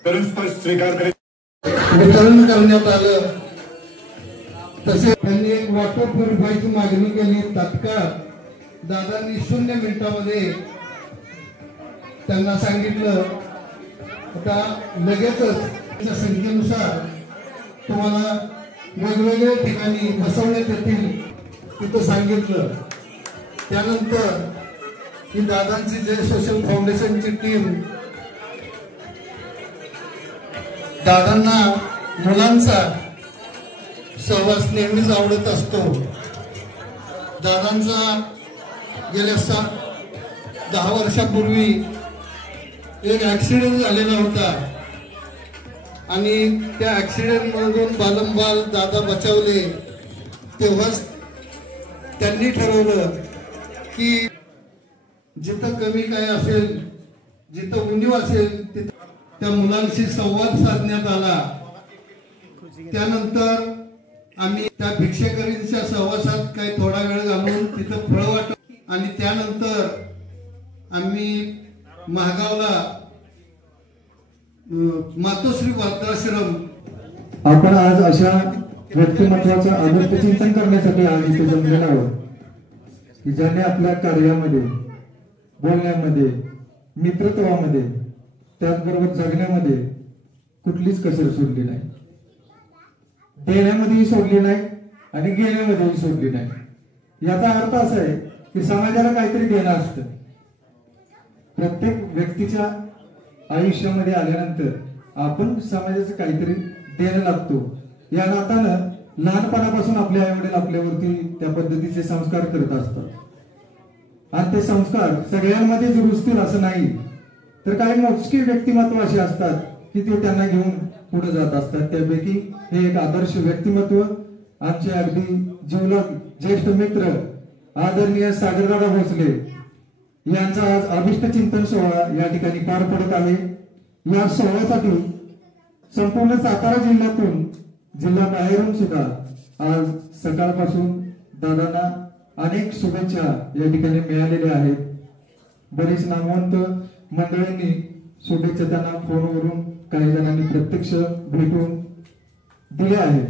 स्पष्ट स्वीकार वितरण करण्यात आलं। तसे त्यांनी एक वॉटर प्युरिफायरची मागणी केली। तात्काळ दादांनी 0 मिनिटांमध्ये त्यांना सांगितलं आता लगेचच संख्येनुसार तुम्हाला वेगवेगळ्या ठिकाणी बसवण्यात येतील तिथं सांगितलं। त्यानंतर ही दादांची जय सोशल फाउंडेशनची टीम दादांना मुलांचा सहवास नेहमीच आवडत असतो। दादांचा गेल्या 10 वर्षापूर्वी एक ऍक्सिडेंट झालेला होता आणि त्या ऍक्सिडेंट मधून बालंबाल दादा बचावले। तेव्हाच त्यांनी ठरवलं की जिथं कमी काय असेल, जिथं उणीव असेल तिथं त्या मुलांशी संवाद साधण्यात आला। त्यानंतर आम्ही त्या भिक्षेकरींच्या सहवासात काही थोडा वेळ घालून तिथं फळ वाटप आणि त्यानंतर आम्ही महागावला मातोश्री वृद्धाश्रम आपण आज अशा व्यक्तिमत्वाचं आदर्श चिंतन करण्यासाठी आज इथे जमलेलो आहोत की ज्याने आपल्या कार्यामध्ये, बोलण्यामध्ये, मित्रत्वामध्ये, त्याचबरोबर जगण्यामध्ये कुठलीच कसर सोडली नाही, देण्यामध्येही सोडली नाही आणि घेण्यामध्येही सोडली नाही। याचा अर्थ असा आहे की समाजाला काहीतरी देणं असतं। प्रत्येक व्यक्तीच्या आयुष्यामध्ये आल्यानंतर आपण समाजाचं काहीतरी देणं लागतो। या नात्यानं लहानपणापासून आपले आई वडील आपल्यावरती त्या पद्धतीचे संस्कार करत असतात आणि ते संस्कार सगळ्यांमध्येच रुजतील असं नाही, तर काही मोजकी व्यक्तिमत्व असे असतात की ते त्यांना घेऊन पुढे जात असतात। त्यापैकी हे एक आदर्श व्यक्तिमत्व आमचे अगदी जीवलग ज्येष्ठ मित्र आदरणीय सागरदादा भोसले यांचा आज अभिष्ट चिंतन सोहळा या ठिकाणी पार पडत आहे। या सोहळ्यासाठी संपूर्ण सातारा जिल्ह्यातून, जिल्हा बाहेरून सुद्धा आज सकाळपासून दादांना अनेक शुभेच्छा या ठिकाणी मिळालेल्या आहेत। बरीच नामवंत मंडळींनी शुभेच्छा त्यांना फोनवरून, काही जणांनी प्रत्यक्ष भेटून दिल्या आहेत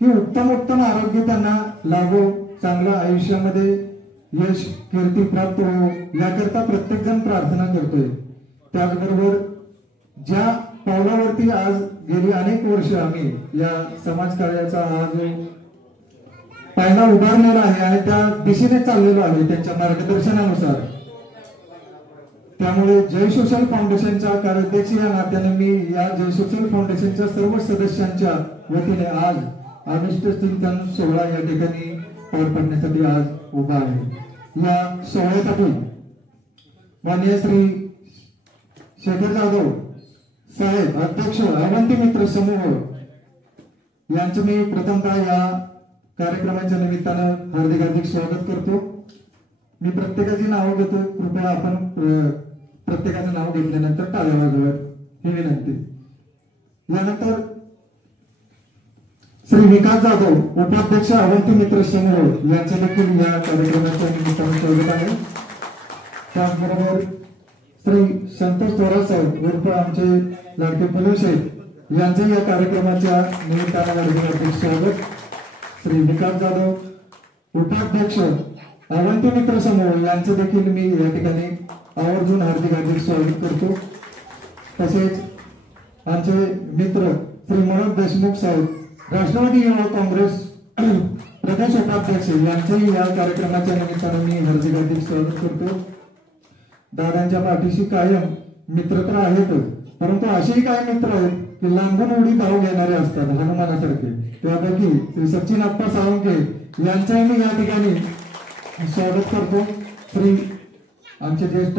की उत्तम आरोग्य त्यांना लाभो, चांगलं आयुष्यामध्ये यश कीर्ती प्राप्त हो याकरता प्रत्येक जण प्रार्थना करतोय। त्याचबरोबर ज्या पावलावरती आज गेली अनेक वर्ष आम्ही या समाजकार्याचा हा जो पायला उभारलेला आहे आणि त्या दिशेने चाललेलो आहे त्यांच्या मार्गदर्शनानुसार, त्यामुळे जय सोशल फाउंडेशनच्या कार्याध्यक्ष या नात्याने मी या जय सोशल फाउंडेशनच्या सर्व सदस्यांच्या वतीने आज अभिष्ट चिंतन सोहळा या ठिकाणी पार पडण्यासाठी आज उभा आहे। या सोहळ्यासाठी माननीय श्री शेखर जाधव साहेब अध्यक्ष अवंती मित्र समूह यांचे मी प्रथमतः या कार्यक्रमाच्या निमित्तानं हार्दिक स्वागत करतो। मी प्रत्येकाची नावं घेतो, कृपया आपण प्रत्येकाचं नाव घेतल्यानंतर टाळ्या वाजवत ही विनंती। यानंतर श्री विकास जाधव उपाध्यक्ष अवंती मित्र समूह यांचे देखील या कार्यक्रमाच्या निमित्तानं स्वागत आहे। त्याचबरोबर श्री संतोष थोरात साहेब उर्फ आमचे लाडके पोलीस साहेब यांचे या कार्यक्रमाच्या निमित्तानं हार्दिक स्वागत। श्री विकास जाधव उपाध्यक्ष अवंती मित्र समूह यांचे देखील मी या ठिकाणी आवर्जून हार्दिक स्वागत करतो। तसेच आमचे मित्र श्री मनोज देशमुख साहेब राष्ट्रवादी युवक काँग्रेस प्रदेश उपाध्यक्ष यांचेही या कार्यक्रमाच्या निमित्तानं मी हार्दिक स्वागत करतो। दादांच्या पाठीशी कायम मित्र तर आहेतच, परंतु असेही काही मित्र आहेत की लांबून उडी धाव घेणारे असतात हनुमानासारखे। त्यापैकी श्री सचिन अप्पा साळुंके यांचंही मी या ठिकाणी स्वागत करतो। श्री आमचे ज्येष्ठ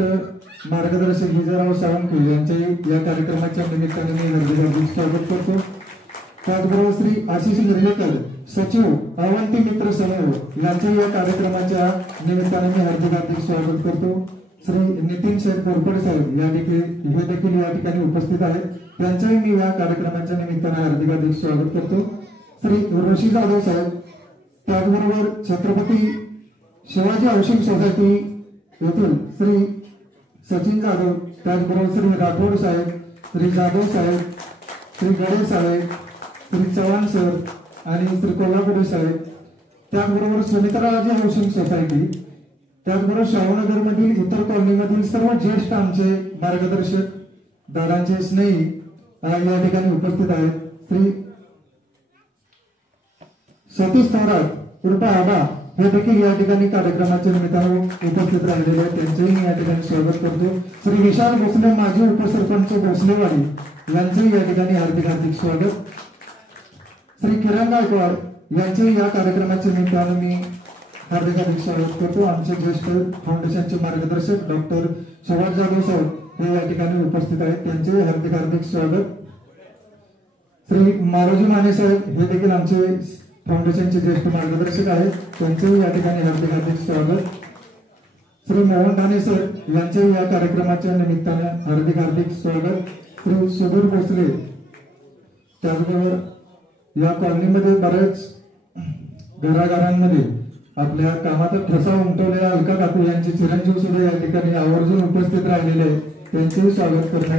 मार्गदर्शक विजयराव साळुंके यांचेही या कार्यक्रमाच्या निमित्ताने मी हार्दिक स्वागत करतो। त्याचबरोबर श्री आशिष निर्लेकर सचिव अवंती मित्र समूह यांचेही या कार्यक्रमाच्या निमित्ताने मी हार्दिक स्वागत करतो। श्री नितीन साहेब कोरपडे साहेब या देखील या ठिकाणी उपस्थित आहेत, त्यांचंही मी या कार्यक्रमाच्या निमित्ताने हार्दिक स्वागत करतो। श्री ऋषी जाधव साहेब, त्याचबरोबर छत्रपती शिवाजी हाऊसिंग सोसायटी येथील श्री सचिन जाधव, त्याचबरोबर श्री राठोड साहेब, श्री जाधव साहेब, श्री गडे साहेब, श्री चव्हाण सर आणि श्री कोल्हापुरे साहेब, त्याचबरोबर सुमित्राराजे हाऊसिंग सोसायटी, त्याचबरोबर शाहूनगर मधील इतर कॉलनीमधील सर्व ज्येष्ठ आमचे मार्गदर्शक, दादांचे स्नेही या ठिकाणी उपस्थित आहेत. श्री सतीश थोरात उर्फ आबा हे देखील या ठिकाणी कार्यक्रमाच्या निमित्तानं उपस्थित राहिलेले आहेत. त्यांचेही मी या ठिकाणी स्वागत करतो. श्री विशाल भोसले माजी उपसरपंच भोसलेवाडी यांचेही या ठिकाणी हार्दिक हार्दिक स्वागत. श्री किरण गायकवाड यांचे या कार्यक्रमाच्या निमित्तानं मी हार्दिक हार्दिक स्वागत करतो. आमचे ज्येष्ठ फाउंडेशनचे मार्गदर्शक डॉक्टर सुभाष जाधव साहेब हे या ठिकाणी उपस्थित आहेत. त्यांचे हार्दिक हार्दिक स्वागत. श्री मारोजी माने साहेब हे देखील आमचे फाउंडेशनचे ज्येष्ठ मार्गदर्शक आहेत. त्यांचेही या ठिकाणी हार्दिक हार्दिक स्वागत. श्री मोहन ठाणे सर यांचे या कार्यक्रमाच्या निमित्ताने हार्दिक हार्दिक स्वागत. श्री सुधीर भोसले, त्याचबरोबर या कॉलनीमध्ये बऱ्याच घराघरांमध्ये आपल्या कामात ठसा उमटवलेल्या अलका काकू यांचे चिरंजीव सुद्धा या ठिकाणी आवर्जून उपस्थित राहिलेले आहेत. त्यांचेही स्वागत करणे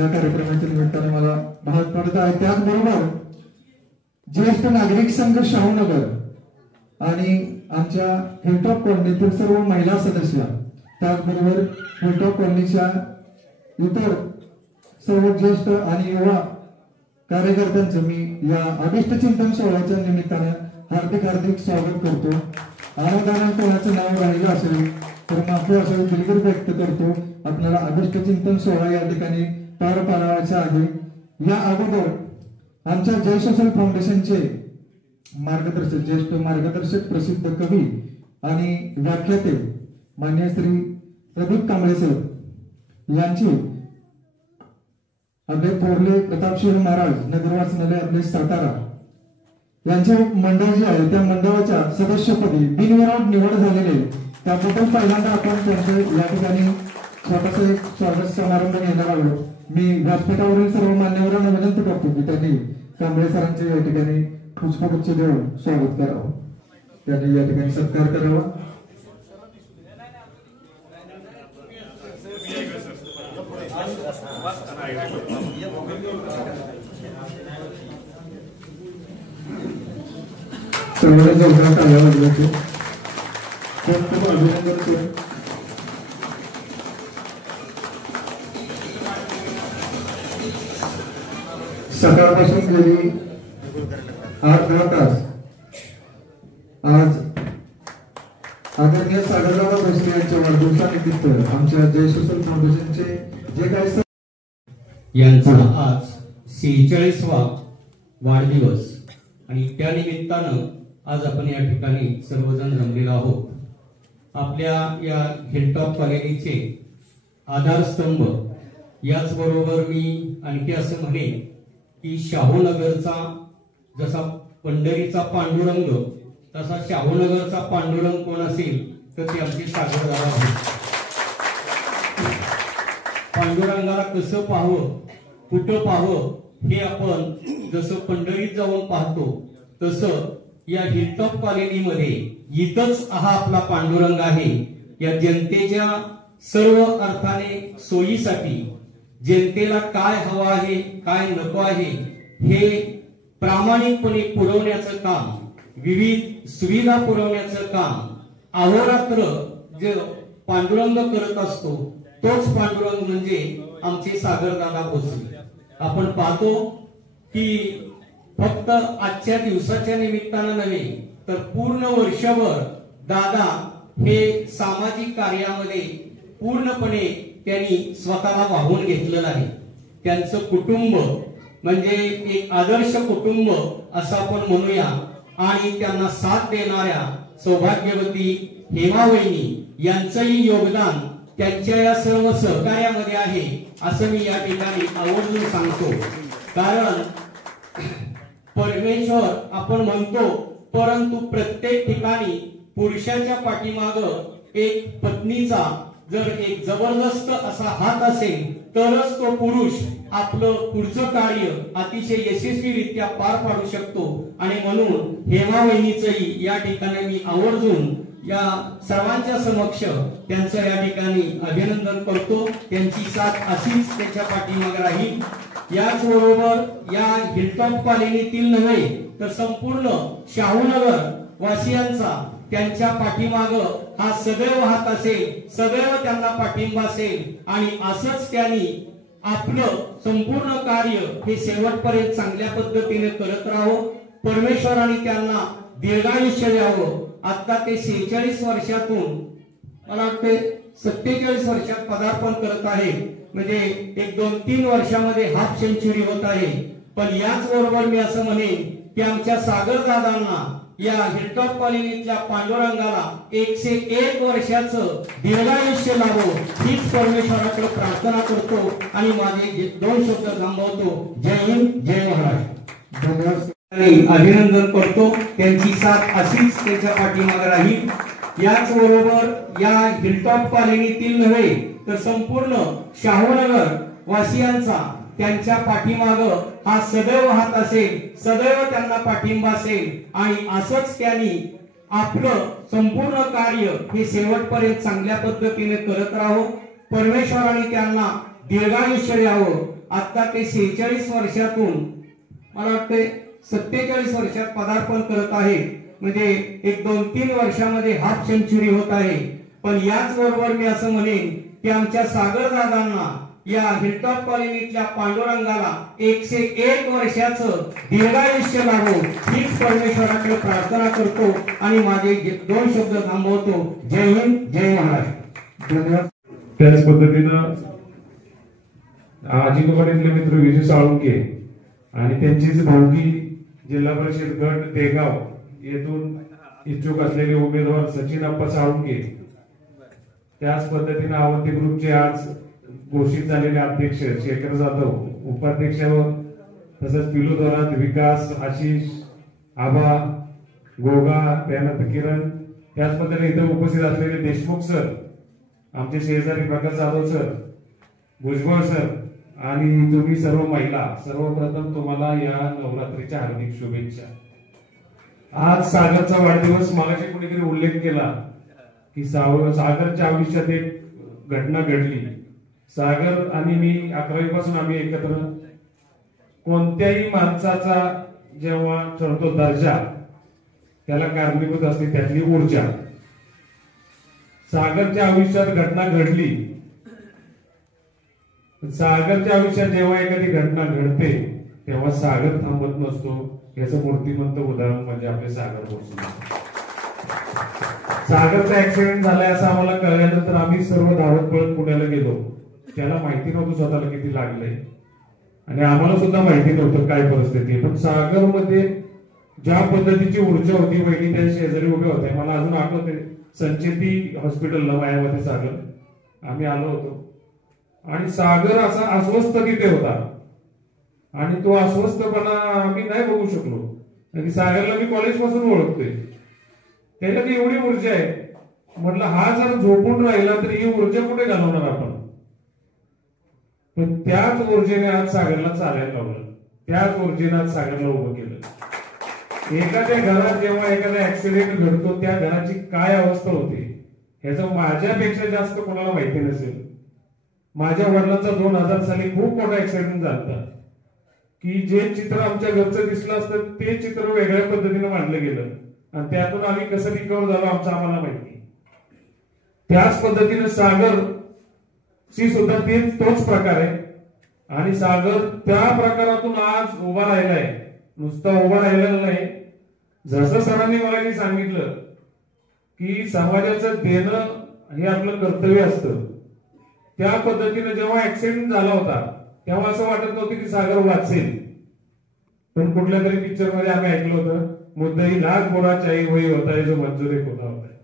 या कार्यक्रमाच्या निमित्ताने मला भाग पडत आहे. त्याचबरोबर ज्येष्ठ नागरिक संघ शाहूनगर आणि आमच्या हिलटॉप कॉलनीतील सर्व महिला सदस्य, त्याचबरोबर हिलटॉप कॉलनीच्या इतर सर्व ज्येष्ठ आणि युवा कार्यकर्त्यांचं मी या अभिष्ट चिंतन सोहळ्याच्या निमित्ताने हार्दिक हार्दिक स्वागत करतो. आनंदाने कोणाचं नाव राहिलं असेल तर माफी असेल दिलगिरी व्यक्त करतो. आपल्याला अभिष्ट चिंतन सोहळा या ठिकाणी पार पाडायचा आहे. या अगोदर आमच्या जय सोशल फाउंडेशनचे मार्गदर्शक, ज्येष्ठ मार्गदर्शक, प्रसिद्ध कवी आणि व्याख्याते मान्य श्री प्रदीप कांबळे सर यांची आपले थोरले प्रतापसिंह महाराज नगर वाचनालय आपले सातारा यांचे मंडळ जे आहे त्या मंडळाच्या सदस्यपदी बिनविरोध निवड झालेले, त्याबद्दल पहिल्यांदा आपण त्यांचे या ठिकाणी स्वतःचा एक स्वागत समारंभ घेणार आहोत. मी व्यासपीठावरील सर्व मान्यवरांना विनंती करतो की त्यांनी कांबळे सरांचे या ठिकाणी पुष्पगुच्छ देऊन स्वागत करावं, त्यांनी या ठिकाणी सत्कार करावा. सर्वांना जोरदार टाळ्या वाजवायचे. खूप खूप अभिनंदन सर. सकाळपासून गेली 8-10 तास आज आदरणीय सागरराव भोसले यांच्या वाढदिवसानिमित्त आमच्या जय सोशल फाउंडेशनचे जे काही यांचा आज 46वा वाढदिवस आणि त्या निमित्तानं आज आपण या ठिकाणी सर्वजण जमलेलो आहोत. आपल्या या हिलटॉप कॉलनीचे आधारस्तंभ, याचबरोबर मी आणखी असं म्हणेन की शाहूनगरचा जसा पंढरीचा पांडुरंग तसा शाहूनगरचा पांडुरंग कोण असेल तर ते आमचे सागरदादा आहेत. पांडुरंगाला कसं पाहावं, कुठं पाहावं हे आपण जसं पंढरीत जाऊन पाहतो तसं या हिलटॉप कॉलनीमध्ये इथंच हा आपला पांडुरंग आहे. या जनतेच्या सर्व अर्थाने सोयीसाठी जनतेला काय हवं आहे, काय नको आहे हे प्रामाणिकपणे पुरवण्याचं काम, विविध सुविधा पुरवण्याचं काम अहोरात्र जे पांडुरंग करत असतो तोच पांडुरंग म्हणजे आमचे सागरदादा भोसले. आपण पाहतो की फक्त आजच्या दिवसाच्या निमित्तानं नव्हे तर पूर्ण वर्षभर दादा हे सामाजिक कार्यामध्ये पूर्णपणे त्यांनी स्वतःला वाहून घेतलेलं आहे. त्यांचं कुटुंब म्हणजे एक आदर्श कुटुंब असं आपण म्हणूया. आणि त्यांना साथ देणाऱ्या सौभाग्यवती हेमावहिनी यांचंही योगदान त्यांच्या या सर्व सहकार्यामध्ये आहे असं मी या ठिकाणी आवर्जून सांगतो. कारण परमेश्वर आपण म्हणतो, परंतु प्रत्येक ठिकाणी पुरुषाच्या पाठीमाग एक पत्नीचा जर एक जबरदस्त असा हात असेल तरच तो पुरुष आपलं पुढचं कार्य अतिशय यशस्वीरित्या पार पाडू शकतो. आणि म्हणून हेमावहिनीचंही या ठिकाणी मी आवर्जून या सर्वांच्या समक्ष त्यांचं या ठिकाणी अभिनंदन करतो. त्यांची साथ अशीच त्याच्या पाठीमागे राहील. याचबरोबर या हिलटॉप कॉलनीतील नव्हे तर संपूर्ण शाहूनगर वासियांचा त्यांच्या पाठीमाग हा सदैव हात असेल, सदैव त्यांना पाठिंबा असेल आणि असंच त्यांनी आपलं संपूर्ण कार्य हे शेवटपर्यंत चांगल्या पद्धतीने करत राहावं. परमेश्वराने त्यांना दीर्घायुष्य द्यावं. आता ते 46 वर्षातून मला वाटते 47 वर्षात पदार्पण करत आहे. म्हणजे एक 2-3 वर्षामध्ये हाफ सेंचुरी होत आहे. पण याच बरोबर मी असं म्हणेन की आमच्या सागर दादांना या हिलटॉप कॉलनीतल्या पांडुरंगाला 101 वर्षाचं दीर्घायुष्य लाभो हीच परमेश्वराकडे प्रार्थना करतो आणि माझे 2 शब्द थांबवतो. जय हिंद, जय महाराष्ट्र. धन्यवाद. अभिनंदन करतो. त्यांची साथ अशीच त्याच्या पाठीमागे राहील. याचबरोबर या हिलटॉप कॉलनीतील नव्हे तर संपूर्ण शाहूनगर वासियांचा त्यांच्या पाठीमाग हा सदैव हात असेल, सदैव त्यांना पाठिंबा असेल आणि असंच त्यांनी आपलं संपूर्ण कार्य हे शेवटपर्यंत चांगल्या पद्धतीने करत राहावं. परमेश्वराने त्यांना दीर्घायुष्य द्यावं. आता ते 46 वर्षातून मला वाटते 47 वर्षात पदार्पण करत आहे. म्हणजे एक 2-3 वर्षामध्ये हाफ सेंचुरी होत आहे. पण याच बरोबर मी असं म्हणेन की आमच्या सागर दादांना या हिलटॉप कॉलनीतल्या पांडुरंगाला 101 वर्षाचं दीर्घायुष्य लाभो हीच परमेश्वराकडे प्रार्थना करतो आणि माझे 2 शब्द थांबवतो. जय हिंद, जय महाराष्ट्र. धन्यवाद. त्याच पद्धतीनं आजीनोबाडीतले मित्र विजय साळुंके आणि त्यांचीच भावकी जिल्हा परिषद गट देगाव येथून इच्छुक असलेले उमेदवार सचिन अप्पा साळुंके, त्याच पद्धतीनं अवंती ग्रुपचे आज घोषित झालेले अध्यक्ष शेखर जाधव, उपाध्यक्ष तसंच पिलू थोरात, विकास, आशिष, आबा, गोगा, त्यानंतर किरण, त्याच पद्धतीने इथं उपस्थित असलेले देशमुख सर, आमचे शेजारी प्रकाश जाधव सर, भुजबळ सर आणि तुम्ही सर्व महिला, सर्वप्रथम तुम्हाला या नवरात्रीच्या हार्दिक शुभेच्छा. आज सागरचा वाढदिवस. मागाशी कोणीतरी उल्लेख केला की सागरच्या आयुष्यात एक घटना घडली. सागर आणि मी 11वी पासून आम्ही एकत्र. कोणत्याही माणसाचा जेव्हा ठरतो दर्जा त्याला कारणीभूत असते त्यातली ऊर्जा. सागरच्या आयुष्यात घटना घडली. सागरच्या आयुष्यात जेव्हा एखादी घटना घडते तेव्हा सागर थांबत नसतो. याचं मूर्तिमंत उदाहरण म्हणजे आपले सागर भोसले. सागरचा ऍक्सिडेंट झालाय असं आम्हाला कळल्यानंतर आम्ही सर्व धावत पळत पुण्याला गेलो. त्याला माहिती नव्हतं स्वतःला किती लागलंय आणि आम्हाला सुद्धा माहिती नव्हतं काय परिस्थिती आहे. पण सागर मध्ये ज्या पद्धतीची ऊर्जा होती, वहिनी त्या शेजारी उभे होते. मला अजून आठवते संचेती हॉस्पिटलला मायामध्ये सागर आम्ही आलो होतो आणि सागर असा अस्वस्थ तिथे होता आणि तो अस्वस्थपणा आम्ही नाही बघू शकलो. आणि सागरला मी कॉलेज पासून ओळखतोय. त्याच्यात एवढी ऊर्जा आहे. म्हटलं हा जर झोपून राहिला तर ही ऊर्जा कुठे घालवणार आपण. पण त्याच ऊर्जेने आज सागरला चालायला लावलं. त्याच ऊर्जेने आज सागरला उभं केलं. एखाद्या घरात जेव्हा एखादा ऍक्सिडेंट घडतो त्या घराची काय अवस्था होते ह्याचं माझ्यापेक्षा जास्त कोणाला माहिती नसेल. माझ्या वडिलांचा 2000 साली खूप मोठा ऍक्सिडेंट झाला की जे चित्र आमच्या घरचं दिसलं असतं ते चित्र वेगळ्या पद्धतीने मांडलं गेलं आणि त्यातून आम्ही कसं रिकव्हर झालो आमचं आम्हाला माहिती. त्याच पद्धतीने सागर सी सुद्धा तोच प्रकार आहे आणि सागर त्या प्रकारातून आज उभा राहिलाय. नुसता उभा राहिलेला नाही. जसं सरांनी मला सांगितलं की समाजाचं देणं हे आपलं कर्तव्य असतं, त्या पद्धतीने जेव्हा ऍक्सिडेंट झाला होता तेव्हा असं वाटत नव्हतं की सागर वाचेल. पण कुठल्या तरी पिक्चर मध्ये आम्ही ऐकलं होतं, मुद्दाही लाख बुरा चाहिए वही होता है जो मंजूर खुदा होता है.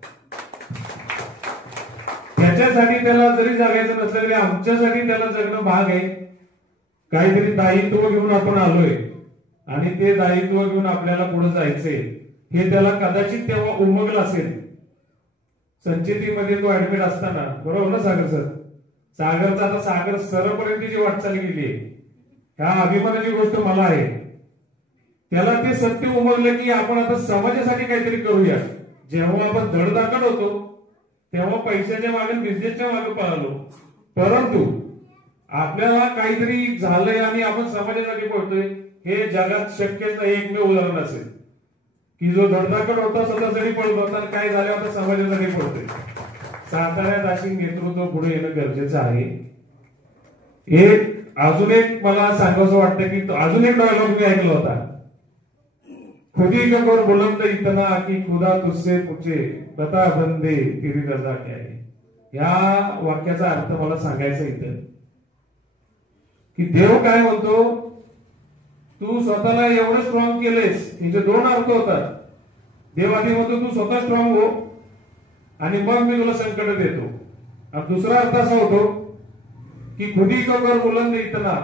त्याच्यासाठी त्याला जरी जगायचं नसलं तरी आमच्यासाठी त्याला जगणं भाग आहे. काहीतरी दायित्व घेऊन आपण आलोय आणि ते दायित्व घेऊन आपल्याला पुढे जायचंय हे त्याला कदाचित तेव्हा उमगलं असेल. संचेतीमध्ये तो ऍडमिट असताना, बरोबर ना सागर सर, सागरचा आता सागर सरपर्यंतची वाटचाल गेली आहे. ह्या अभिमानाची गोष्ट मला आहे. त्याला ते सत्य उमगलं की आपण आता समाजासाठी काहीतरी करूया. जेव्हा आपण धडधाकट होतो तेव्हा पैशाच्या मागे बिझनेसच्या मागे पळालो, परंतु आपल्याला काहीतरी झालंय आणि आपण समाजासाठी पळतोय हे जगात शक्यच नाही एकमेव उदाहरण असेल की जो धडधाकट होता स्वतःसाठी पळत होता आणि काय झालं आता समाजासाठी पळतोय. साताऱ्यात अशी नेतृत्व पुढे येणं गरजेचं आहे. अजून एक मला सांगावं वाटतं की अजून एक डायलॉग मी ऐकला होता, खुदी का गौर बुलंद इतना की खुदा तुझसे पूछे बता बंदे तेरी रजा क्या है. या वाक्याचा अर्थ मला सांगायचा इथं की देव काय म्हणतो, तू स्वतःला एवढं स्ट्रॉंग केलेस. हिचे दोन अर्थ होतात. देव आधी म्हणतो तू स्वतः स्ट्रॉंग हो आणि मग मी तुला संकट देतो. आणि दुसरा अर्थ असा होतो की खुदी का गौर बुलंद इतना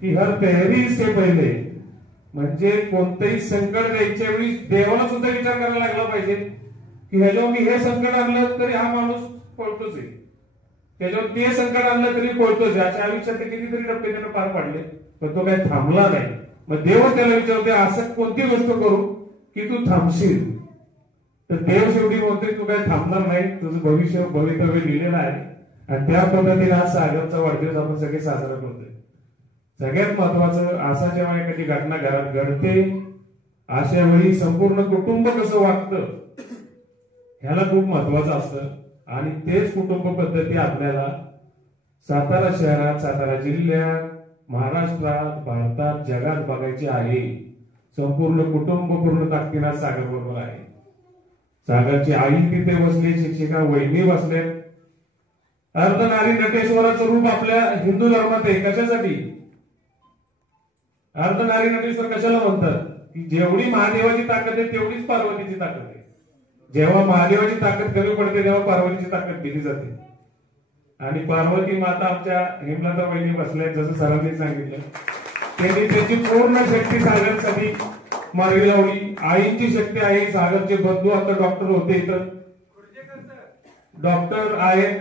की हर तहरीर से पहिले, म्हणजे कोणतंही संकट द्यायच्या वेळी देवाला सुद्धा विचार करायला लागला पाहिजे की ह्याच्यावर मी हे संकट आणलं तरी हा माणूस पळतोच आहे, त्याच्यावर ते संकट आणलं तरी पळतोच आहे. अशा आयुष्यात कितीतरी टप्पे त्यानं पार पाडले पण तो काही थांबला नाही. मग देव त्याला विचारते असं कोणती गोष्ट करू की तू थांबशील. तर देव शेवटी म्हणतोय तू काही थांबणार नाही, तुझं भवितव्य लिहिलेलं आहे. आणि त्या पद्धतीने आज सागरचा वाढदिवस आपण सगळे साजरा करतोय. सगळ्यात महत्वाचं असा जेव्हा एखादी घटना घरात घडते अशा वेळी संपूर्ण कुटुंब कसं वागतं ह्याला खूप महत्वाचं असतं. आणि तेच कुटुंब पद्धती आपल्याला सातारा शहरात, सातारा जिल्ह्यात, महाराष्ट्रात, भारतात, जगात बघायची आहे. संपूर्ण कुटुंब पूर्ण ताकदीनं सागर बरोबर आहे. सागरची आई तिथे बसली, शिक्षिका वहिनी बसले. अर्धनारी नटेश्वराचं रूप आपल्या हिंदू धर्मात आहे. कशासाठी अर्धनारी नटेश्वर कशाला म्हणतात की जेवढी महादेवाची ताकद आहे तेवढीच पार्वतीची ताकद आहे. जेव्हा महादेवाची ताकद कमी पडते तेव्हा पार्वतीची ताकद दिली जाते. आणि पार्वती माता आमच्या हेमलता वहिनी बसल्या, जसं सरांनी सांगितलं त्यांनी त्याची पूर्ण शक्ती सागरसाठी मार्गी लावली. आईची शक्ती आहे. सागरचे बंधू आता डॉक्टर होते, इथं डॉक्टर आहेत.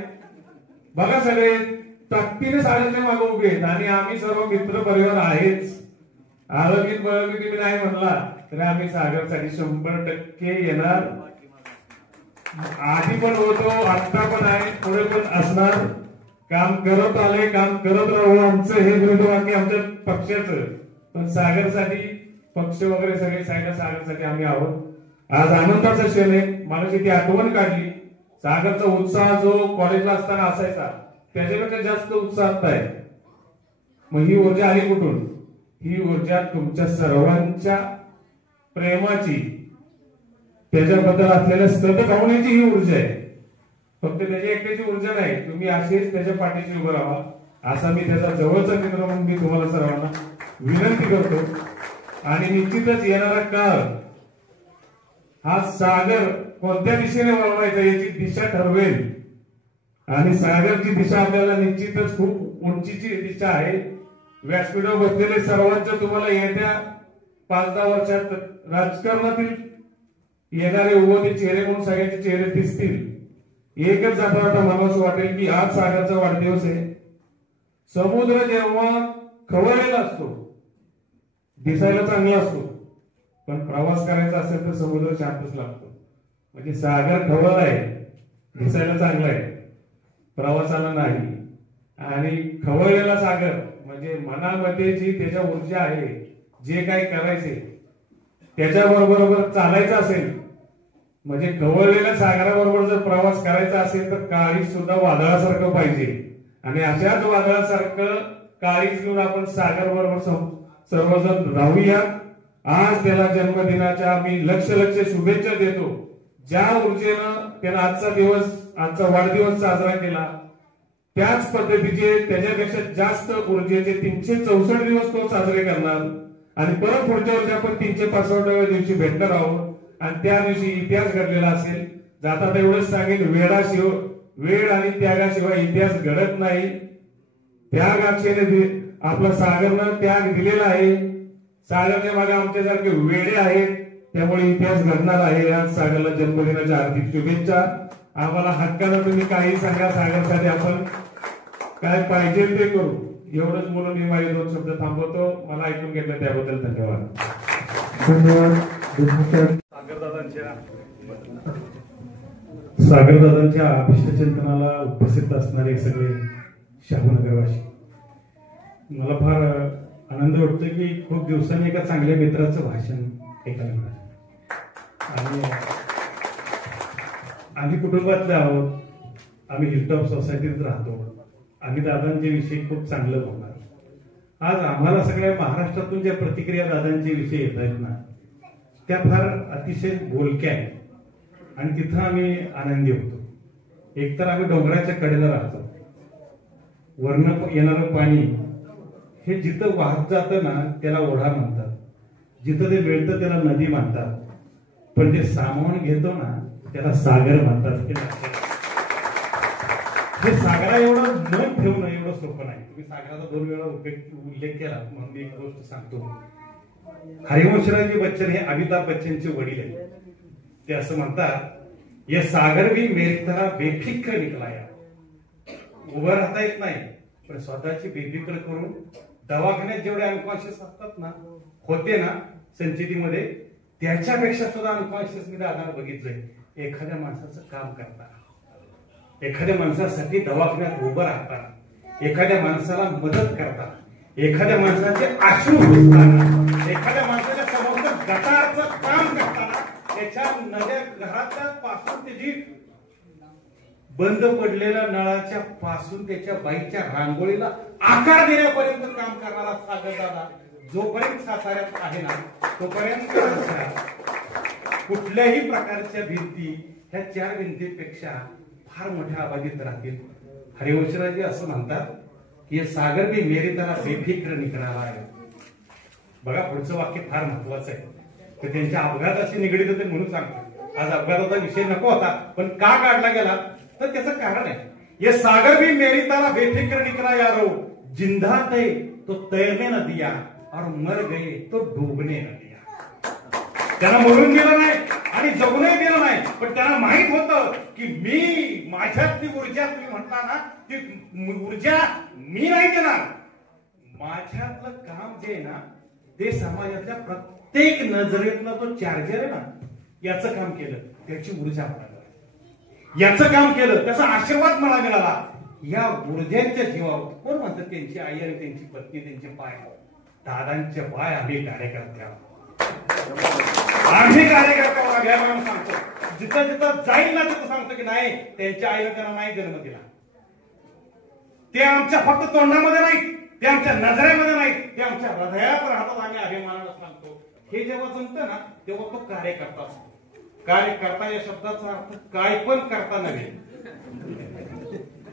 बघा सगळे ताकदीने सागरच्या मागे उभे आहेत. आणि आम्ही सर्व मित्र परिवार आहेच. आरोग्य तुम्ही नाही म्हणला तरी आम्ही सागरसाठी 100% येणार. आधी पण होतो, आता पण आहे, पुढे पण असणार. काम करत आले, काम करत राहू. आमचं हे ब्रीदवाक्य आमच्या पक्षाचं. पण सागरसाठी पक्ष वगैरे सगळे सागरसाठी आम्ही आहोत. आज आनंदाचा क्षण आहे. मला ती आठवण काढली. सागरचा उत्साह जो कॉलेजला असताना असायचा त्याच्यापेक्षा जास्त उत्साह आता आहे. मग ही ऊर्जा आली कुठून? ही ऊर्जा तुमच्या सर्वांच्या प्रेमाची, त्याच्याबद्दल असलेल्या सद्भावनेची ही ऊर्जा आहे. फक्त त्याची एकट्याची ऊर्जा नाही. तुम्ही असेच त्याच्या पाठीशी उभं राहा असा मी त्याचा जवळचा मित्र म्हणून मी तुम्हाला सर्वांना विनंती करतो. आणि निश्चितच येणारा काळ हा सागर कोणत्या दिशेने वळवायचा याची दिशा ठरवेल. आणि सागरची दिशा आपल्याला निश्चितच खूप उंचीची दिशा आहे. व्यासपीठावर बसलेले सर्वांचं तुम्हाला येत्या 5-10 वर्षात राजकारणातील येणारे उभे चेहरे म्हणून सगळ्यांचे चेहरे दिसतील. एकच जाता आता मला असं वाटेल की आज सागरचा वाढदिवस आहे. समुद्र जेव्हा खवळलेला असतो दिसायला चांगला असतो, पण प्रवास करायचा असेल तर समुद्र शांतच लागतो. म्हणजे सागर खवळला आहे, दिसायला चांगला आहे, प्रवासाला नाही. आणि खवळलेला सागर म्हणजे मनामध्ये जी त्याच्या ऊर्जा आहे, जे काही करायचे त्याच्याबरोबर चालायचं असेल, म्हणजे खवळलेल्या सागराबरोबर जर प्रवास करायचा असेल तर काळीज सुद्धा वादळासारखं पाहिजे. आणि अशाच वादळासारखं काळीज घेऊन आपण सागर बरोबर सर्वजण राहूया. आज त्याला जन्मदिनाच्या मी लक्ष शुभेच्छा देतो. ज्या ऊर्जेनं त्यानं आजचा वाढदिवस साजरा केला त्याच पद्धतीचे त्याच्यापेक्षा जास्त ऊर्जेचे 364 दिवस तो साजरे करणार. आणि परत पुढच्या वर्षी आपण 365व्या दिवशी भेटणार आहोत. आणि त्या दिवशी इतिहास घडलेला असेल. जाता तर एवढंच सांगेन, वेळ आणि त्यागाशिवाय इतिहास घडत नाही. त्यागाक्षेने आपला सागरनं त्याग दिलेला आहे. सागरच्या मागे आमच्यासारखे वेडे आहेत, त्यामुळे इतिहास घडणार आहे. आज सागरला जन्मदिनाच्या हार्दिक शुभेच्छा. आम्हाला हक्कानं तुम्ही काही सांगा, सागरसाठी आपण काय पाहिजे ते करू. एवढंच बोलून मी माझे 2 शब्द थांबवतो. मला ऐकून घेतलं त्याबद्दल धन्यवाद. धन्यवाद. सागर दादांच्या सागरदादांच्या अभिष्टचिंतनाला उपस्थित असणारे सगळे शाहूनगरवासी, मला फार आनंद वाटतो की खूप दिवसांनी एका चांगल्या मित्राचं भाषण ऐकायला मिळालं. आणि आम्ही कुटुंबातले आहोत, आम्ही हिलटॉप सोसायटीत राहतो, आम्ही दादांच्या विषयी खूप चांगलं बोलणार. आज आम्हाला सगळ्या महाराष्ट्रातून ज्या प्रतिक्रिया दादांच्या विषयी येत आहेत ना, त्या फार अतिशय बोलक्या आहेत आणि तिथं आम्ही आनंदी होतो. एकतर आम्ही डोंगराच्या कडेला राहतो, वरनं येणारं पाणी हे जिथं वाहत जातं ना त्याला ओढा म्हणतात, जिथं ते मिळतं त्याला नदी म्हणतात, पण ते सामावून घेतो ना त्याला सागर म्हणतात. हे सागरा एवढं मन ठेवणं एवढं सोपं नाही. तुम्ही सागराचा 2 वेळा उल्लेख केला म्हणून मी एक गोष्ट सांगतो. हरिवंशरावजी बच्चन हे अमिताभ बच्चनचे वडील आहेत. ते असं म्हणतात, ये सागर भी मेरी तरह बेफिक्र निकलाया. उभं राहता येत नाही पण स्वतःची बेफिक्र करून दवाखान्यात जेवढे अनकॉन्शियस असतात ना, होते ना संचितीमध्ये, त्याच्यापेक्षा सुद्धा अनकॉन्शियस मी दादाला बघितलंय. एखाद्या माणसाचं काम करताना, एखाद्या माणसासाठी दवाखान्यात उभं राहताना, एखाद्या माणसाला मदत करताना, एखाद्या माणसाचे अश्रू पुसताना, एखाद्या माणसाच्या समोर गटारचं काम करताना, त्याच्या नद्या घराच्या पासून त्याची बंद पडलेल्या नळाच्या पासून त्याच्या बाईच्या रांगोळीला आकार देण्यापर्यंत काम करणारा सागरदादा जोपर्यंत साताऱ्यात आहे ना, तोपर्यंत कुठल्याही प्रकारच्या भिंती ह्या 4 भिंतीपेक्षा फार मोठ्या आबादीत राहतील. हरिवंशरावजी असं म्हणतात की सागर भी मेरी तरह बेफिक्र निकला आहे. बघा पुढचं वाक्य फार महत्वाचं आहे. तर त्यांच्या अपघाताशी निगडीत होते म्हणून सांगतो. आज अपघाताचा विषय नको होता पण का काढला गेला तर त्याचं कारण आहे. ये सागर भी मेरी तरह बेफिक्र निकला यारो, जिंदा थे तो तैरने न दिया और मर गए तो डूबने न दिया. त्यांना मरून गेलं नाही आणि जगूनही गेलं नाही, पण त्यांना माहित होतं की मी माझ्यातली ऊर्जा, तुम्ही म्हणता ना ती ऊर्जा मी नाही देणार. माझ्यातलं काम जे आहे ना ते समाजातल्या प्रत्येक नजरेतला तो चार्जर आहे ना, याचं काम केलं, त्याची ऊर्जा मिळाली, याचं काम केलं, त्याचा आशीर्वाद मला मिळाला. या ऊर्जेच्या जीवावर कोण म्हणतात, त्यांची आई आणि त्यांची पत्नी, त्यांचे पाय, दादांचे पाय आम्ही कार्यकर्ते आहोत. आम्ही कार्यकर्त्यावर अभिमान सांगतो. जिथं जिथं जाईल ना तिथं सांगतो की नाही, त्यांच्या आईला त्यांना नाही जन्म दिला. ते आमच्या फक्त तोंडामध्ये नाही, ते आमच्या नजरेमध्ये नाही, ते आमच्या हृदयात राहतात. आम्ही अभिमानाला सांगतो. हे जेव्हा जमतं ना तेव्हा तो कार्यकर्ता असतो. कार्यकर्ता या शब्दाचा अर्थ काय पण करता नव्हे,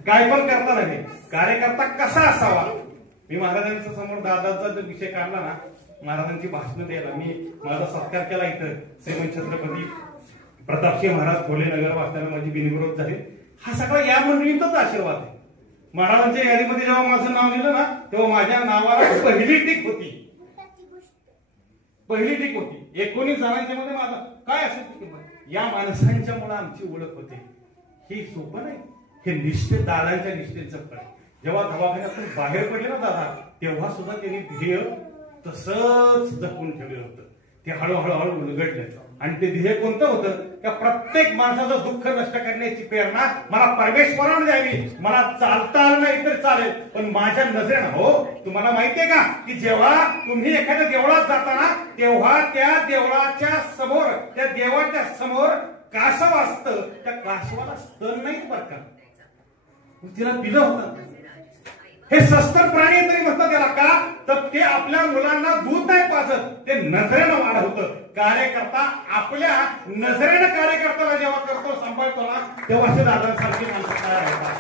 काय पण करता नव्हे. कार्यकर्ता कसा असावा. मी महाराजांच्या समोर दादाचा जर विषय काढला ना, महाराजांची भाषण द्यायला मी माझा सत्कार केला इथं. श्रीमंत छत्रपती प्रतापसिंह महाराज खोले नगर वाचताना माझी बिनविरोध झाली. हा सगळा या मंडळींचाच आशीर्वाद आहे. महाराजांच्या यादीमध्ये जेव्हा माझं नाव लिहिलं ना तेव्हा माझ्या नावाला पहिली टीक होती, पहिली टीक होती. 19 जणांच्या मध्ये माझा काय असेल या माणसांच्या मुळे आमची ओळख होते. हे सोपं नाही, हे निष्ठे, दादांच्या निष्ठेचं फळ. जेव्हा दवाखान्यातून बाहेर पडले ना दादा, तेव्हा सुद्धा त्यांनी ध्येय तसंच जपून ठेवलं होतं. ते हळूहळू उलगडलं आणि ते ध्येय कोणतं होतं, त्या प्रत्येक माणसाचं दुःख नष्ट करण्याची प्रेरणा मला परमेश्वराने द्यावी. मला चालता आलं नाही तर चालेल, पण माझ्या नजरेनं. हो, तुम्हाला माहितीये का की जेव्हा तुम्ही एखाद्या देवळात जाताना तेव्हा त्या देवळाच्या समोर, त्या देवाच्या समोर कासव असतं, त्या कासवाला स्तन नाही बरं का, तिला पिलं होतं. हे सस्तन प्राणी तरी म्हणतात त्याला, का तर ते आपल्या मुलांना दूध नाही पाजत, ते नजरेनं वाढवतं. कार्यकर्ता आपल्या नजरेनं कार्यकर्त्याला जेव्हा करतो, सांभाळतो ना, तेव्हा असे दादांसारखी माणसं तयार होतात.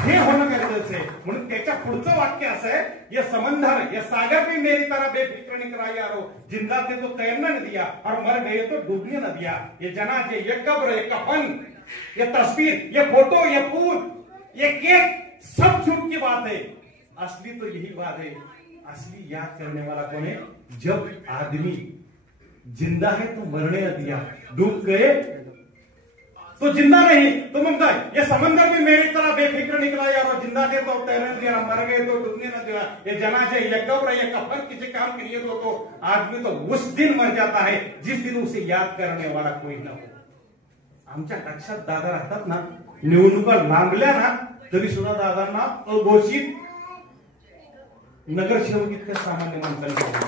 हे होणं गरजेचं आहे. म्हणून त्याच्या पुढचं वाक्य असं आहे, ये समंदर, ये सागर भी मेरी तरह बेफिक्र निकला यारो, जिंदा थे तो तैरने न दिया और मर गए तो डूबने न दिया. ये जनाजे, ये कब्र, ये कफन, ये तस्वीर, ये फोटो, ये फूल, ये केक, सब झूठ की बात है. असली तो यही बात है. असली याद करने वाला कौन है, जब आदमी जिंदा है तो मरने न दिया, डूब गए तो जिंदा नहीं. तो म्हणता ये समंदर भी मेरी तरह बेफिक्र निकला यार, जिंदा थे तो तैरने दिया, मर गए तो डूबने न दिया. ये जनाजे, ये कब्र, ये कफन किसी काम के लिए तो आदमी तो उस दिन मर जाता है जिस दिन उसे याद करने वाला कोई न हो. आमच्या लक्षात दादा राहतात ना, निवडणुका लांबल्या ना तरी सुद्धा दादांना अघोषित नगरसेवक इतक्या सामान्य माणसांना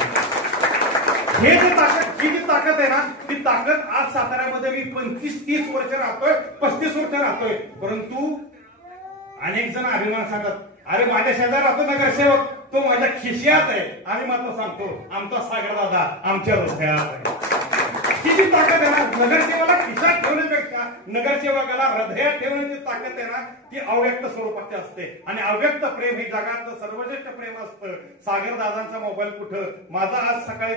ही जी ताकद आहे ना, ती ताकद आज साताऱ्यामध्ये मी 25-30 वर्ष राहतोय, 35 वर्ष राहतोय, परंतु अनेक जण अभिमान सांगतात, अरे माझ्या शेजारी राहतो नगरसेवक, तो माझ्या खिशात आहे. आम्ही मात्र सांगतो आमचा सागर दादा आमच्या हृदयात आहे. ही जी ताकद आहे ना, नगरसेवकाला खिशात ठेवण्यापेक्षा नगरसेवकाला हृदयात ठेवण्याची ताकद आहे ना, ती अव्यक्त स्वरूपाची असते. आणि अव्यक्त प्रेम हे जगातलं सर्वश्रेष्ठ प्रेम असतं. सागर दादांचा मोबाईल कुठं, माझा आज सकाळी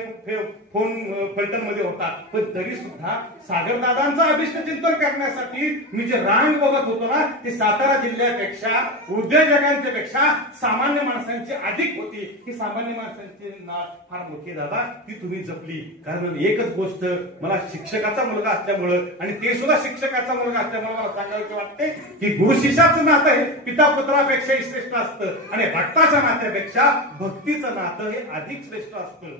फोन फलटण मध्ये होता, पण तरी सुद्धा सागर दादांचं अभिष्ट चिंतन करण्यासाठी मी जे रांग बघत होतो ना, ती सातारा जिल्ह्यापेक्षा उद्योजकांच्या पेक्षा सामान्य माणसांची अधिक होती. ही सामान्य माणसांची नाद फार मोठी दादा, ती तुम्ही जपली. कारण एकच गोष्ट, मला शिक्षकाचा मुलगा असल्यामुळं आणि ते सुद्धा शिक्षकाचा मुलगा असल्यामुळे मला सांगायचे वाटते की गुरु शिष्याचं नातं हे पिता पुत्रापेक्षाही श्रेष्ठ असतं आणि भक्ताच्या नात्यापेक्षा भक्तीचं नातं हे अधिक श्रेष्ठ असतं.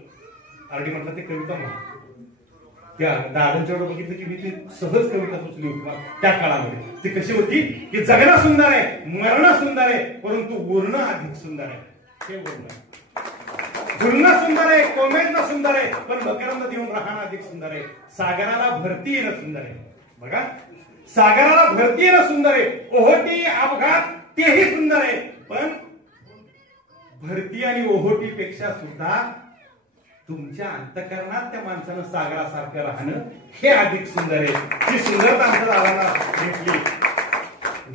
आरडी म्हटलं ते कविता म्हणा, त्या दादांच्याकडे बघितलं की मी ती सहज कविता सुचली होती त्या काळामध्ये. ती कशी होती की जगणं सुंदर आहे, मरणं सुंदर आहे, परंतु उरणं अधिक सुंदर आहे. हे उरणं बोलणं सुंदर आहे, कोमेजणं सुंदर आहे, पण मकरंद देऊन राहणं अधिक सुंदर आहे. सागराला भरती येणं सुंदर आहे. बघा, सागराला भरती येणं सुंदर आहे, ओहोटी अपघात तेही सुंदर आहे, पण भरती आणि ओहोटी पेक्षा सुद्धा तुमच्या अंतःकरणात त्या माणसानं सागरासारखं राहणं हे अधिक सुंदर आहे. ही सुंदरता आमच्या दादांना भेटली.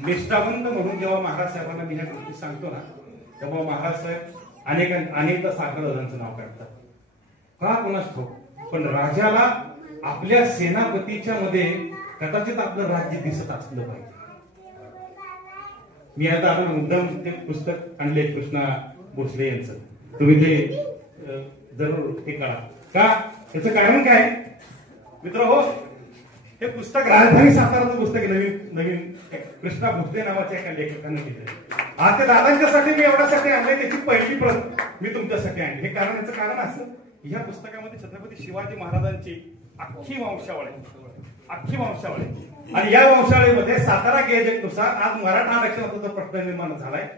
निष्ठावंत म्हणून जेव्हा महाराज साहेबांना मी ह्या गोष्टी सांगतो ना, तेव्हा महाराज साहेब अनेकदा सागर दादांचं नाव काढतात. का कोणाच ठाऊक, पण राजाला आपल्या सेनापतीच्या मध्ये कदाचित आपलं राज्य दिसत असलं पाहिजे. मी आता आपण मुद्दाम ते पुस्तक आणले कृष्णा भोसले यांचं, तुम्ही ते जरूर ते कळा. का त्याचं कारण काय मित्र हो, हे पुस्तक राजधानी साताराचं पुस्तक नवीन कृष्णा भोसले नावाच्या एका लेखकानं लिहिलं. आज त्या दादांच्यासाठी मी एवढ्यासाठी आणले, त्याची पहिली प्रत मी तुमच्यासाठी आणली. हे कारण, याचं कारण असं, ह्या पुस्तकामध्ये छत्रपती शिवाजी महाराजांची अख्खी वंशावळ आणि या वंशावळीमध्ये सातारा गेजेटनुसार आज मराठा आरक्षणाचा प्रश्न निर्माण झालाय.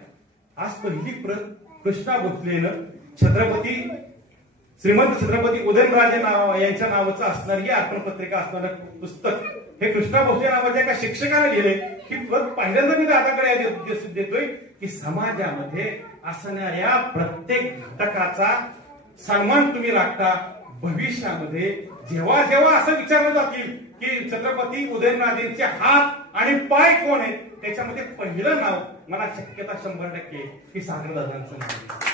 आज पहिली प्रत कृष्णा भोसलेनं श्रीमंत छत्रपती उदयनराजे यांच्या नावाचं असणारी अर्पण पत्रिका असणारं पुस्तक हे कृष्णा भोसले नावाच्या एका शिक्षकाने लिहिले. की पहिल्यांदा मी दादाकडे देतोय की समाजामध्ये असणाऱ्या प्रत्येक घटकाचा सन्मान तुम्ही राखता. भविष्यामध्ये जेव्हा जेव्हा असं विचारलं जातील की छत्रपती उदयनराजेंचे हात आणि पाय कोण आहेत, त्याच्यामध्ये पहिलं नाव मला शक्यता 100% की सागरदादांचं नाव.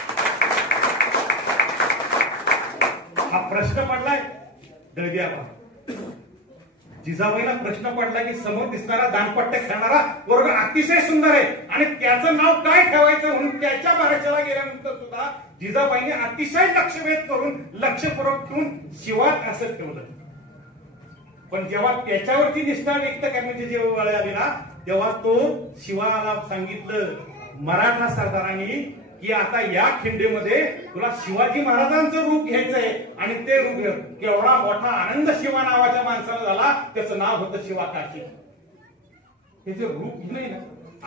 हा प्रश्न पडलाय दळव्याला, जिजाबाईला प्रश्न पडला की समोर दिसणारा दानपट्टे खेळणारा वर्ग अतिशय सुंदर आहे आणि त्याचं नाव काय ठेवायचं म्हणून त्याच्या बाराच्याला गेल्यानंतर सुद्धा जिजाबाईने अतिशय लक्षवेध करून लक्षपूर्वक ठेवून शिवात असं ठेवलं. पण जेव्हा त्याच्यावरती निष्ठा व्यक्त करण्याची जेव्हा वेळ आली ना, तेव्हा तो शिवाला सांगितलं मराठा सरदारांनी की आता या खिंडीमध्ये तुला शिवाजी महाराजांचं रूप घ्यायचंय आणि ते रूप केवढा मोठा आनंद शिवा नावाच्या माणसाला झाला. त्याचं नाव होतं शिवाकाशी. हे जे रूप घेणं ना,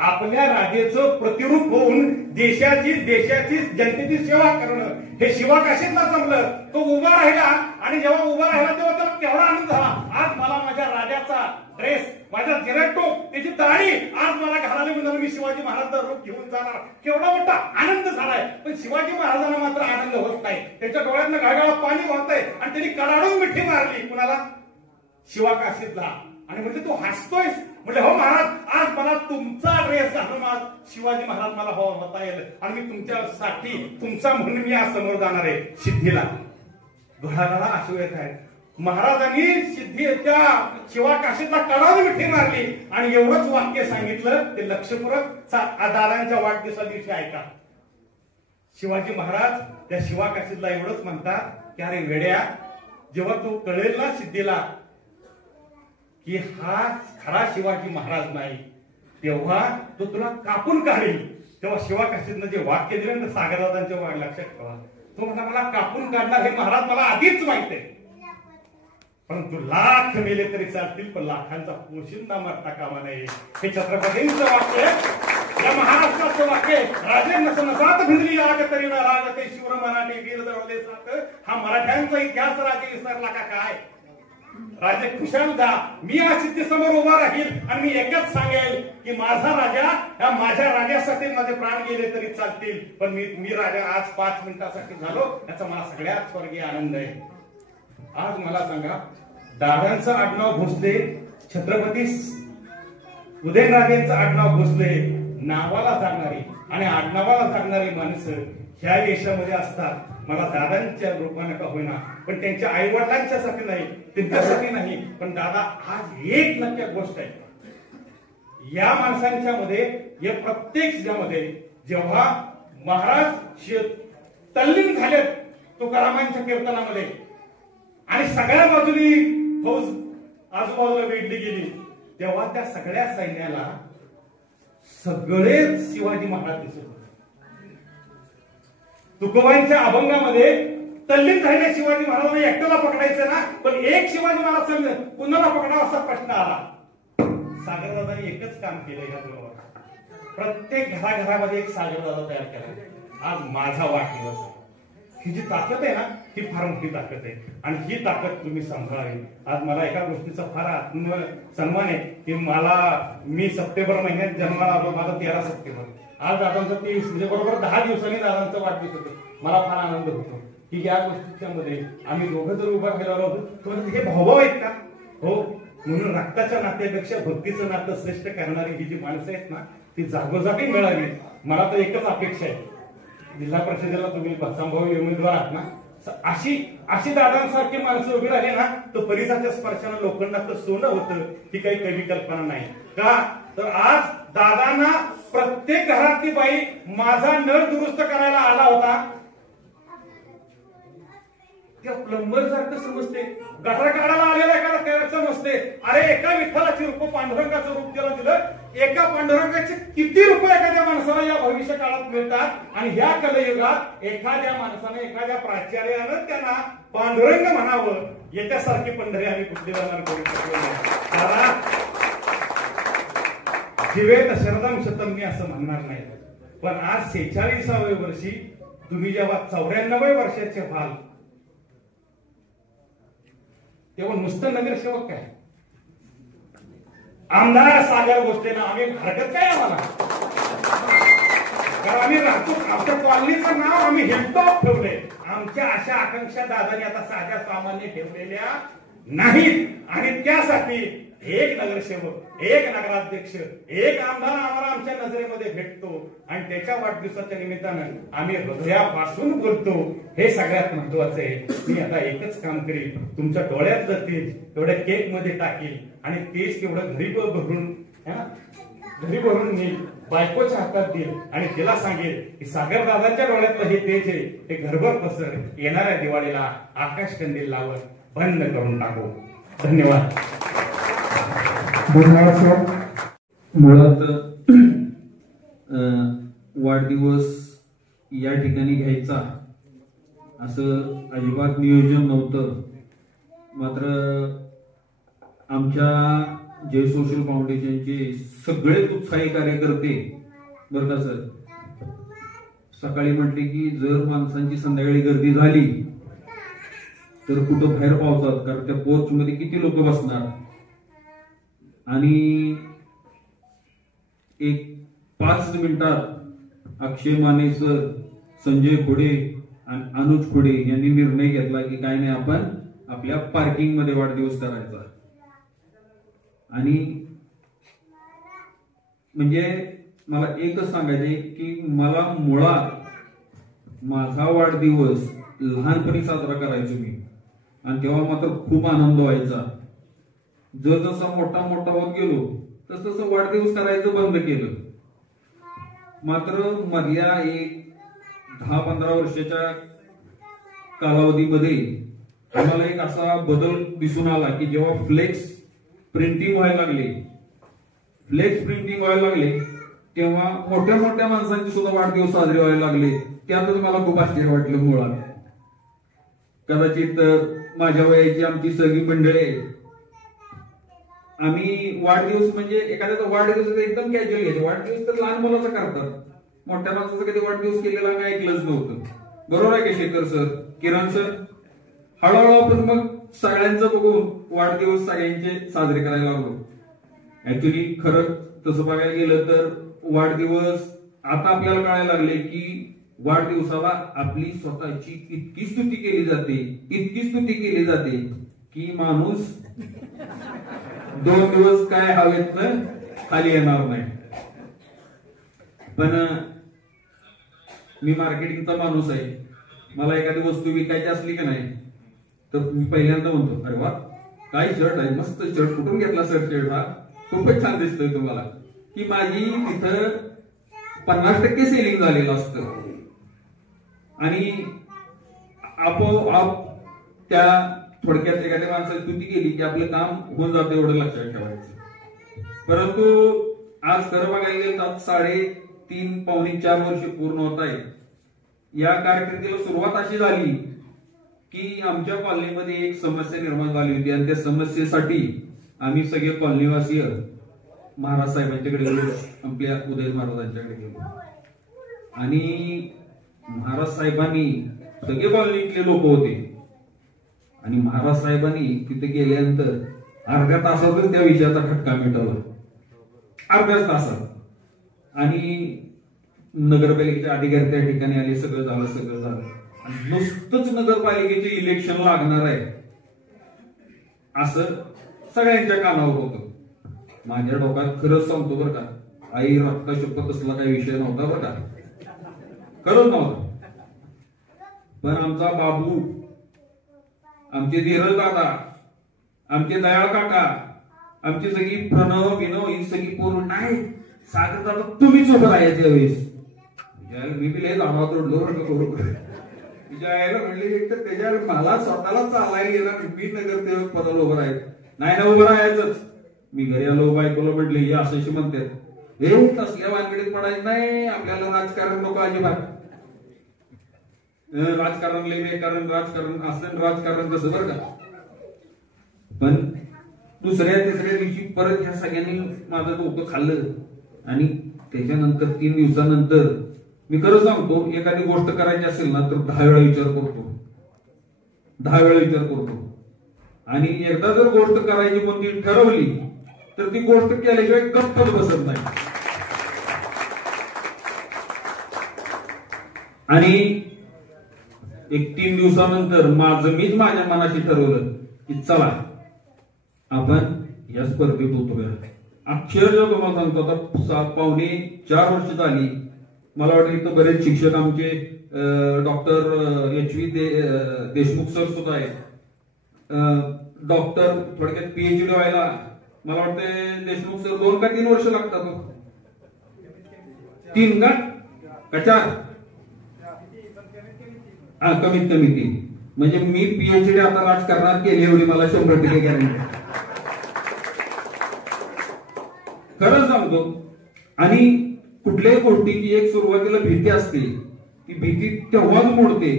आपल्या राजेचं प्रतिरूप होऊन देशाची जनतेची सेवा करणं हे शिवाकाशीला जमलं. तो उभा राहिला आणि जेव्हा उभा राहिला तेव्हा त्याला केवढा आनंद झाला. आज मला माझ्या राजाचा ड्रेस, माझा जिरटोप, त्याची दाढी आज मला घालायला मिळणार, मी शिवाजी महाराजांचं रूप घेऊन जाणार, केवढा मोठा आनंद झालाय. पण शिवाजी महाराजांना मात्र आनंद होत नाही. त्याच्या डोळ्यातनं गाळगाळात पाणी वाहतंय आणि त्यांनी कडाडून मिठी मारली कुणाला, शिवाकाशीतला. आणि म्हणजे तू हसतोयस, म्हणजे हो महाराज आज मला तुमचा ड्रेस घालून आज शिवाजी महाराज मला होता येईल आणि मी तुमच्यासाठी तुमचा म्हणून मी आज समोर जाणार आहे सिद्धीला. घोडाला आशू येत आहे. महाराजांनी सिद्धी त्या शिवाकाशीतला कडाडून मिठी मारली आणि एवढंच वाक्य सांगितलं ते लक्षपूर्वक दादांच्या वाढदिवसा दिवशी ऐका. शिवाजी महाराज त्या शिवाकाशीतला एवढंच म्हणतात की अरे वेड्या, जेव्हा तू कळेल ना सिद्धीला की हा खरा शिवाजी महाराज नाही, तेव्हा तो तुला कापून काढेल. तेव्हा शिवाकाशीतनं जे वाक्य दिलं ना सागरदादांच्या लक्षात ठेवा. तो म्हणला मला कापून काढणार हे महाराज मला आधीच माहित आहे, परंतु लाख मेले तरी चालतील, पण लाखांचा पोशिंदा मरता कामा नये. हे छत्रपतींचं वाक्य, या महाराष्ट्राचं वाक्य. राजे नसात भिजली आग तरी न रागते शिवर मराठी वीर दळले साथ. हा मराठ्यांचा इतिहास राजे विसरला का काय? राजे खुशाल जा. मी या सिद्धीसमोर उभा राहील आणि मी एकच सांगेल की माझा राजा, या माझ्या राजासाठी माझे प्राण गेले तरी चालतील, पण मी राजा आज 5 मिनिटासाठी झालो, याचा मला सगळ्यात स्वर्गीय आनंद आहे. आज मला सांगा, दादांचं आडनाव भोसले, छत्रपती उदयनराजेंचं आडनाव भोसले, नावाला जागणारी आणि आडनावाला जागणारी माणसं ह्या देशामध्ये असतात. मला दादांच्या रूपाने का होईना, पण त्यांच्या आई वडिलांच्यासाठी नाही, त्यांच्यासाठी नाही, पण दादा आज एक नक्की गोष्ट आहे, या माणसांच्या मध्ये, या प्रत्येक जिल्ह्यामध्ये जेव्हा महाराज तल्लीन झाले तुकारामांच्या कीर्तनामध्ये आणि सगळ्या बाजूनी फौज आजूबाजूला वेढली गेली, तेव्हा त्या सगळ्या सैन्याला सगळे शिवाजी महाराज दिसत होते. तुकोबांच्या अभंगामध्ये तल्लीन झालेल्या शिवाजी महाराजांना एकट्याला पकडायचं ना, पण एक शिवाजी महाराज कुणाला पकडावा असा प्रश्न आला. सागरदादांनी एकच काम केलं, या प्रत्येक घराघरामध्ये एक सागरदादा तयार केला. आज माझा वाढदिवस, ही जी ताकद आहे ना, ही फार मोठी ताकद आहे आणि ही ताकद तुम्ही सांभाळावी. आज मला एका गोष्टीचा फार सन्मान आहे की मी सप्टेंबर महिन्यात जन्माला आलो, माझा 13 सप्टेंबर. आज दादांचा 23 म्हणजे बरोबर 10 दिवसांनी दादांचा वाढदिवस होतो. मला फार आनंद होतो की या गोष्टीच्या मध्ये आम्ही दोघं जर उभा राहिलो होतो. हे भावभाव आहेत का? हो. म्हणून रक्ताच्या नात्यापेक्षा भक्तीचं नातं श्रेष्ठ करणारी ही जी माणसं आहेत ना, ती जागोजागी मिळावी. मला तर एकच अपेक्षा आहे, जिल्हा परिषदेला तुम्ही संभाव्य उमेदवार आहात ना, अशी दादांसारखी माणसं उभी राहिली ना, तर परिसाच्या स्पर्शानं लोखंडाचं सोनं होतं, ही काही कवी कल्पना नाही का. तर आज दादांना प्रत्येक घरातली बाई माझा नळ दुरुस्त करायला आला होता, त्या प्लंबर सारखं समजते, गटार काढायला आलेला एका समजते. अरे एका विठ्ठलाची रूप पांडुरंगाचं रूप त्याला दिलं, एका पांडुरंगाचे किती रुपये एखाद्या माणसाला या भविष्य काळात मिळतात. आणि ह्या कलयुगात एखाद्या माणसाने, एखाद्या प्राचार्यानं त्यांना पांडुरंग म्हणावं, याच्यासारखी पंढरी आम्ही कुठली जाणार करू शकलो नाही. जीवेत शरदम शतम मी असं म्हणणार नाही, पण आज 46व्या वर्षी तुम्ही जेव्हा 94व्या वर्षाचे व्हाल, तेव्हा नुसतं नगरसेवक काय, आमदार सागर भोसलेंना आम्ही हरकत काय आम्हाला, कारण आम्ही राहतो, आमच्या कॉलनीचं नाव आम्ही हिलटॉप ठेवले. आमच्या अशा आकांक्षा दादाने आता साध्या सामान्य ठेवलेल्या नाहीत. आणि त्यासाठी एक नगरसेवक, एक नगराध्यक्ष, एक आमदार आम्हाला आमच्या नजरेमध्ये भेटतो आणि त्याच्या वाढदिवसाच्या निमित्तानं आम्ही हृदयापासून बोलतो. हे सगळ्यात महत्वाचं आहे. मी आता एकच काम करीन, तुमच्या डोळ्यात जर तेज तेवढ्या केक मध्ये टाकील आणि तेज तेवढं घरी भरून मी बायकोच्या हातात देईल आणि तिला सांगेल की सागर दादाच्या डोळ्यातलं हे तेज आहे, ते घरभर पसर, येणाऱ्या दिवाळीला आकाश कंदील लावून बंद करून टाकू. धन्यवाद. धन्यवाद सर. मुळात वाढदिवस या ठिकाणी घ्यायचा असं अजिबात नियोजन नव्हतं. मात्र आमच्या जय सोशल फाउंडेशनचे सगळेच उत्साही कार्यकर्ते बरं का सर, सकाळी म्हटले की जर माणसांची संध्याकाळी गर्दी झाली तर कुठं बाहेर पावसात, कारण त्या पोर्च मध्ये किती लोक बसणार. आणि एक 5 मिनिटात अक्षय माने सर, संजय खोडे आणि अनुज खोडे यांनी निर्णय घेतला की काय नाही, आपण आपल्या पार्किंग मध्ये वाढदिवस करायचा. आणि म्हणजे मला एकच सांगायचे की मला मुळात माझा वाढदिवस लहानपणी साजरा करायचो मी, आणि तेव्हा मात्र खूप आनंद व्हायचा. जसं मोठा होत गेलो तसं वाढदिवस करायचं बंद केलं. मात्र मधल्या एक 10-15 वर्षाच्या कालावधीमध्ये आम्हाला एक असा बदल दिसून आला की जेव्हा फ्लेक्स प्रिंटिंग व्हायला लागले तेव्हा मोठ्या माणसांचे सुद्धा वाढदिवस साजरे व्हायला लागले. त्यातच मला खूप आश्चर्य वाटलं. मुळात कदाचित माझ्या वयाची आमची सगळी मंडळी आहेत. आम्ही वाढदिवस म्हणजे एखाद्याचा वाढदिवस एकदम कॅज्युअल घ्यायचे. वाढदिवस तर लहान मुलाचा करतात, मोठ्या माणसाचा कधी वाढदिवस केलेला आम्ही ऐकलंच नव्हतं. बरोबर आहे का शेखर सर, किरण सर? हळूहळू आपण मग सगळ्यांचं बघून वाढदिवस सगळ्यांचे साजरे करायला लागलो. ऍक्च्युली खरं तसं बघायला गेलं तर वाढदिवस आता आपल्याला कळायला लागले की वाढदिवसाला आपली स्वतःची इतकी स्तुती केली जाते, इतकी स्तुती केली जाते की माणूस 2 दिवस काय हवेत ना खाली येणार नाही. पण मी मार्केटिंगचा माणूस आहे. मला एखादी वस्तू विकायची असली की नाही तर मी पहिल्यांदा म्हणतो, अरे वा काय शर्ट आहे, मस्त शर्ट, कुठून घेतला सर शर्ट हा, खूपच छान दिसतोय तुम्हाला. की माझी तिथं 50% सेलिंग झालेलं असतं आणि आपोआप त्या थोडक्यात एखाद्या माणसाने स्तुती केली की आपलं काम होऊन जातं, एवढं लक्षात ठेवायचं. परंतु आज खरं बघायला गेलं तर 3.5 पावणे 4 वर्ष पूर्ण होत आहे. या कारकिर्दीला सुरुवात अशी झाली की आमच्या कॉलनीमध्ये एक समस्या निर्माण झाली होती आणि त्या समस्येसाठी आम्ही सगळे कॉलनीवासीय महाराज साहेबांच्याकडे गेलो, आपल्या उदय महाराजांच्याकडे गेलो आणि महाराज साहेबांनी, सगळे कॉलनीतले लोक होते आणि महाराज साहेबांनी तिथे गेल्यानंतर अर्ध्या तासातच त्या विषयाचा खटका मिटवला, अर्ध्याच तासात. आणि नगरपालिकेचे अधिकारी त्या ठिकाणी आले, सगळं झालं. आणि नुसतंच नगरपालिकेचे इलेक्शन लागणार आहे असं सगळ्यांच्या कानावर होतं. माझ्या डोक्यात खरंच सांगतो बरं का, आई रक्ता शपथ असला काही विषय नव्हता बरं का, खरंच नव्हता. पण आमचा बाबू, आमचे धीरज दादा, आमचे दयाळ काका, आमची सगळी प्रणव विनव ही सगळी पोरं नाही सागर दादा तुम्हीच उभं राहायच्या वेळेस मी बी लय लांबा तोडलो म्हणले एक तर त्याच्यावर मला स्वतःला चालायला गेला, मी नगरसेवक पदाला उभं राहायचं नाही ना, उभं राहायचंच. मी घरी आलो, बायकोला म्हटले हे अशी म्हणतात, हे तसल्या वानगडीत पडायचं नाही, आपल्याला राजकारण नको अजिबात. राजकारण लय बेकारण, राजकारण असं राजकारण तसं बरं का. पण दुसऱ्या तिसऱ्या दिवशी परत ह्या सगळ्यांनी माझं डोकं खाल्लं आणि त्याच्यानंतर 3 दिवसानंतर मी खरं सांगतो, एखादी गोष्ट करायची असेल ना तर 10 वेळा विचार करतो, 10 वेळा विचार करतो. आणि एकदा जर गोष्ट करायची म्हणून ठरवली तर ती गोष्ट केल्याशिवाय गप्पच बसत नाही. आणि एक 3 दिवसानंतर मीच माझ्या मनाशी ठरवलं की चला आपण या स्पर्धेत उतरूया. अक्षरशः तुम्हाला सांगतो, आता पावणे 4 वर्ष झाली. मला वाटतं इथं बरेच शिक्षक आमचे डॉक्टर एच.व्ही. देशमुख सर सुद्धा आहेत. डॉक्टर थोडक्यात PhD व्हायला मला वाटतं देशमुख सर 2 का 3 वर्ष लागतात. 3 का 4? हा, कमीत कमी 3. म्हणजे मी PhD आता राजकारणात केली एवढी मला 100% गॅरंटी, खरं सांगतो. आणि कुठल्याही गोष्टीची एक सुरुवातीला भीती असते, ती भीती तेव्हाच मोडते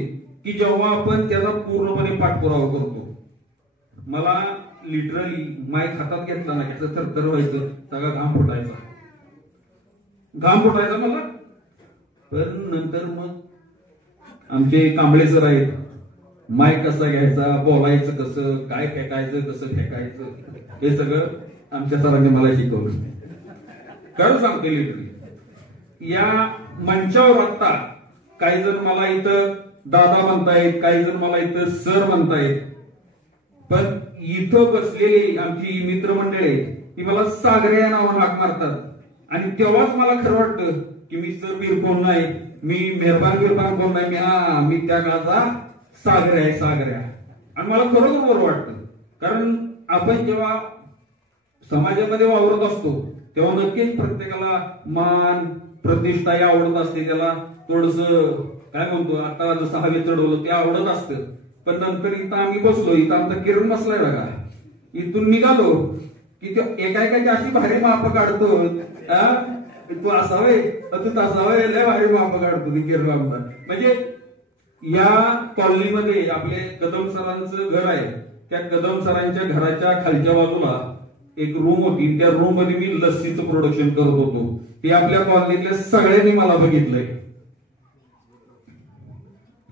की जेव्हा आपण त्याचा पूर्णपणे पाठपुरावा करतो. मला लिटरली माईक हातात घेतला ना त्याचं थरथर व्हायचं, सगळा घाम फुटायचा मला. पण नंतर मग आमचे कांबळे सर आहेत, माईक कसा घ्यायचा, बोलायचं कसं, काय फेकायचं, कसं फेकायचं, हे सगळं आमच्या सरांनी मला शिकवलं. खरं सांगते, लिटरली या मंचावर आता काही जण मला इथं दादा म्हणतायत, काही जण मला इथं सर म्हणतायत, पण इथं बसलेली आमची मित्रमंडळी ती मला सागरे या नावानं हाक मारतात. आणि तेव्हाच मला खरं वाटतं की मी सर बीर कोण नाही, मी मेहरबान कोण नाही, मी त्या काळाचा सागऱ्या. आणि मला खरोखर बरं वाटतं, कारण आपण जेव्हा समाजामध्ये वावरत असतो तेव्हा नक्कीच प्रत्येकाला मान प्रतिष्ठा ही आवडत असते. त्याला थोडस काय म्हणतो, आता जसं हवे चढवलं ते आवडत असतं. पण नंतर इथं आम्ही बसलो, इथं आमचा किरण बसलाय बघा, इथून निघालो की एकाएकाची अशी भारी माप काढतो, तू असावे तू तसावे, लय भारी माप काढतो ती किरण आमचा. म्हणजे या कॉलनीमध्ये आपले कदम सरांचं घर आहे. त्या कदम सरांच्या घराच्या खालच्या बाजूला एक रूम होती. त्या रूम मध्ये मी लस्सीचं प्रोडक्शन करत होतो. ते आपल्या कॉलनीतल्या सगळ्यांनी मला बघितलंय.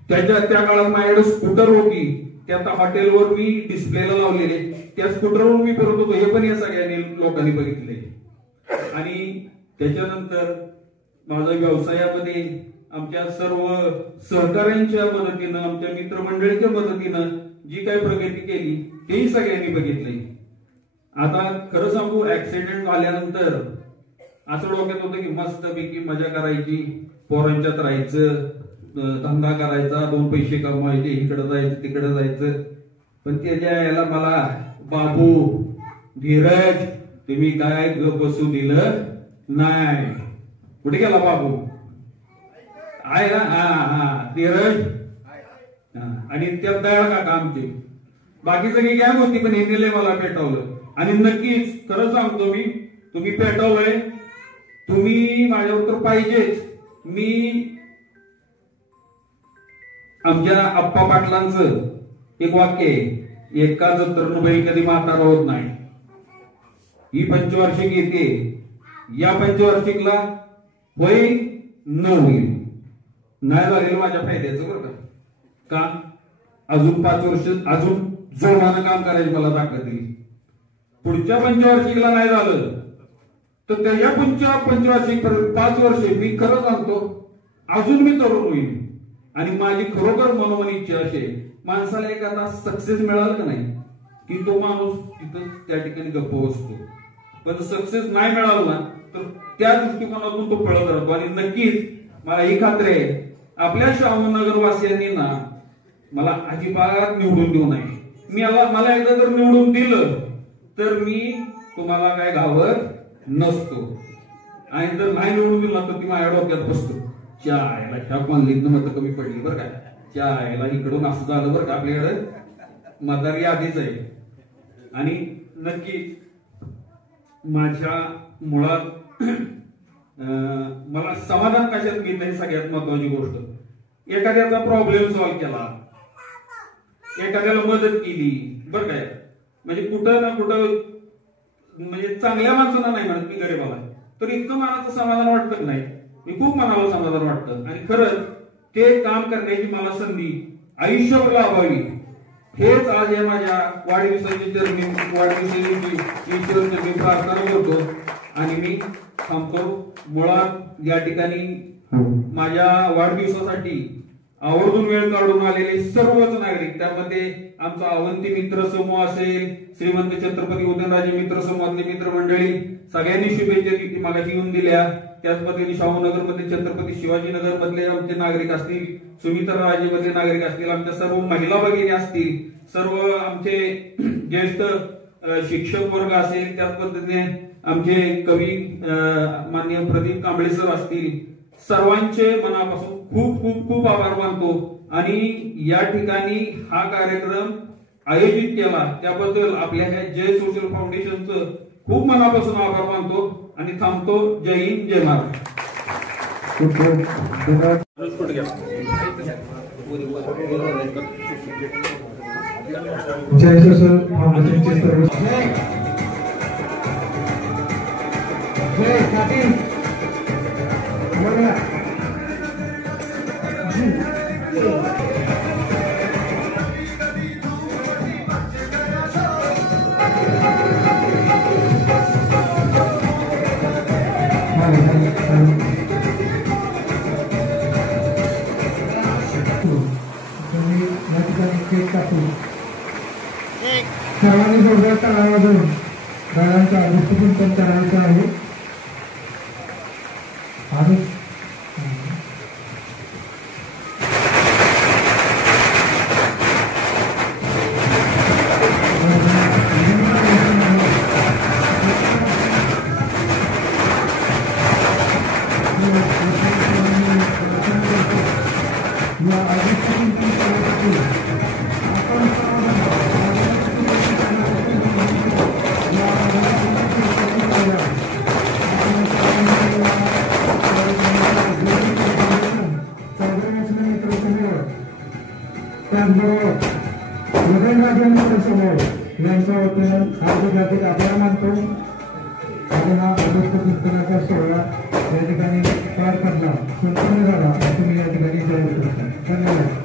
त्या काळात माझ्याकडे स्कूटर होती. त्या हॉटेलवर मी डिस्प्लेला लावलेले त्या स्कूटरवर मी करत होतो. हे पण या सगळ्यांनी लोकांनी बघितले. आणि त्याच्यानंतर माझ्या व्यवसायामध्ये आमच्या सर्व सहकाऱ्यांच्या मदतीनं, आमच्या मित्रमंडळीच्या मदतीनं जी काही प्रगती केली तेही सगळ्यांनी बघितले. आता खरं सांगू, ऍक्सिडेंट झाल्यानंतर असं डोक्यात होतं की मस्तपैकी मजा करायची, पोरांच्यात राहायचं, धंदा करायचा, 2 पैसे कमवायचे, इकडे जायचं तिकडे जायचं. पण त्याच्या याला मला बाबू, धीरज, तुम्ही काय बसू दिलं नाही. कुठे गेला बाबू? आहे ना? हा धीरज. आणि त्या दयाळ काका आमचे, बाकी सगळी गॅंग होती, पण हे नेले मला पेटवलं. आणि नक्कीच खरं सांगतो मी, तुम्ही पेटवलंय, तुम्ही माझ्यावर तर पाहिजेच. मी आमच्या आप्पा पाटलांचं एक वाक्य आहे, एकाच तरुण बैल कधी म्हातारा होत नाही. ही पंचवार्षिक येते, या पंचवार्षिकला होईल न होईल नाही झालेलं माझ्या फायद्याचं बरं का. अजून 5 वर्ष अजून जोमानं काम करायची मला ताकद दिली. पुढच्या पंचवार्षिकला नाही झालं तर त्या पुढच्या पंचवार्षिक 5 वर्ष मी खरं सांगतो अजून मी तरुण होईल. आणि माझी खरोखर मनोमन इच्छा अशी, माणसाला एखादा सक्सेस मिळाला का नाही की तो माणूस तिथं त्या ठिकाणी गप्प बसतो. पण सक्सेस नाही मिळाला ना तर त्या दृष्टिकोनातून तो पळत राहतो. आणि नक्कीच मला ही खात्री आहे, आपल्या शाहूनगर वासियांनी ना मला अजिबात निवडून देऊ नये. मला एकदा जर निवडून दिलं तर मी तुम्हाला काय घावत नसतो. आणि जर नाही निवडून दिलं तर ती माझ्या डोक्यात बसतो, च्या कॉलनीतनं मतं कमी पडली बरं का, च्या इकडून असं झालं बरं का, आपल्याकडे मतदार यादीच आहे. आणि नक्की माझ्या मुळात मला समाधान कशात मिळतं हे सगळ्यात महत्वाची गोष्ट. एखाद्याचा प्रॉब्लेम सॉल्व्ह केला, एखाद्याला मदत केली बरं काय, म्हणजे कुठं ना कुठं, म्हणजे चांगल्या माणसांना नाही म्हणत मी गरीबाला, तर इतकं मनाचं समाधान वाटतं नाही, मी खूप मनाला समाधान वाटतं. आणि खरंच ते काम करण्याची मला संधी आयुष्यभर लाभावी हेच आज या माझ्या वाढदिवसाची मी प्रार्थना करतो. आणि मी थांबतो. मुळात या ठिकाणी माझ्या वाढदिवसासाठी आवर्जून वेळ काढून आलेले सर्वच नागरिक, त्यामध्ये आमचा अवंती मित्र समूह असेल, श्रीमंत छत्रपती उदयनराजे मित्र समूहातले मित्रमंडळी, सगळ्यांनी शुभेच्छा मागाशी येऊन दिल्या. त्याच पद्धतीने शाहूनगर मध्ये छत्रपती शिवाजीनगर मधले आमचे नागरिक असतील, सुमित्राराजे मधले नागरिक असतील, आमच्या सर्व महिला भगिनी असतील, सर्व आमचे ज्येष्ठ शिक्षक वर्ग असेल, त्याच पद्धतीने आमचे कवी माननीय प्रदीप कांबळे सर असतील, सर्वांचे मनापासून खूप खूप खूप आभार मानतो. आणि या ठिकाणी हा कार्यक्रम आयोजित केला त्याबद्दल आपल्या ह्या जय सोशल फाउंडेशनचं खूप मनापासून आभार मानतो आणि थांबतो. जय हिंद, जय महाराष्ट्र. जय सोशल फाउंडेशनचे सर्व सर्वांनी जोरदार टाळ्या वाजवून गाण्याचा दृष्टिकोन करायचा आहे. आणि त्याचबरोबर उदयनराजे यांच्या वतीनं हार्दिक आभार मानतो आणि हा अभिष्ट चिंतनाचा सोहळा या ठिकाणी पार पडला संपन्न झाला असं मी या ठिकाणी जाहीर करतो. धन्यवाद.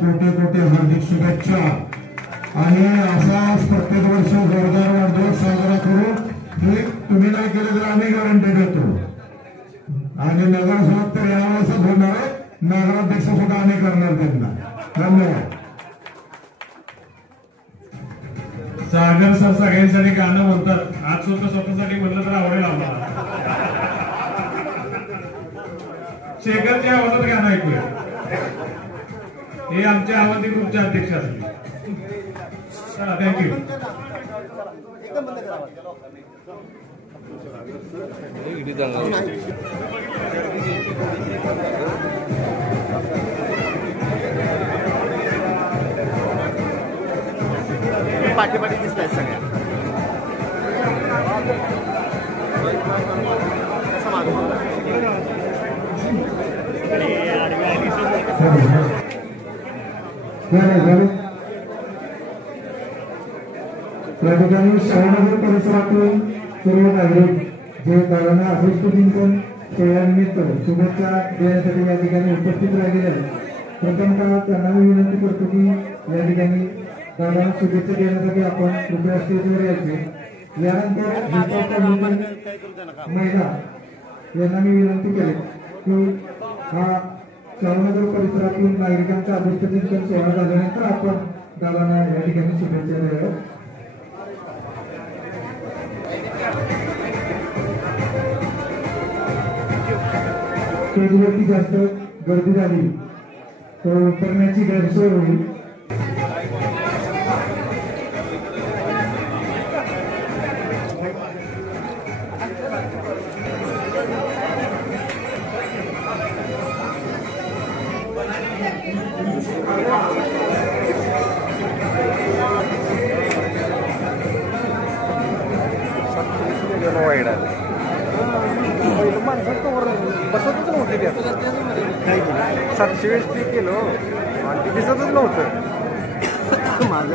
कोटे कोटे हार्दिक शुभेच्छा आणि असाच प्रत्येक वर्ष जोरदार वाढदिवस साजरा करू. हे तुम्ही नाही केले तर आम्ही गॅरंटी देतो. आणि नगरसेवक तर यावेळेस होणार आहे, नगराध्यक्ष सुद्धा आम्ही करणार त्यांना. धन्यवाद. सागर सर सगळ्यांसाठी गाणं म्हणतात. आज स्वतःसाठी म्हणलं तर आवडेल आम्हाला. शेखरच्या आवाजात गाणं ऐकूया. हे आमच्या आवाजी ग्रुपचे अध्यक्ष असतील. थँक्यू. पाठी दिसत आहेत सगळ्या. या ठिकाणी शहरानगर परिसरातून सर्व नागरिक जे गावांना अभिष्ट चिंतन सोहळ्यानिमित्त शुभेच्छा देण्यासाठी या ठिकाणी उपस्थित राहिलेले आहेत. प्रथमतः त्यांना मी विनंती करतो की या ठिकाणी गावांना शुभेच्छा देण्यासाठी आपण कृपया स्टेजवर यायचे. यानंतर महिला यांना मी विनंती केली की हा शहरानगर परिसरातील नागरिकांचा अभिष्ट चिंतन सोहळा झाल्यानंतर आपण गावांना या ठिकाणी शुभेच्छा द्याव्या. स्टेजवरती जास्त गर्दी झाली तर उतरण्याची गैरसोय होईल. बसतच नव्हते त्यात 720 पे केलं आणि ते दिसतच नव्हतं. माझं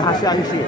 1080.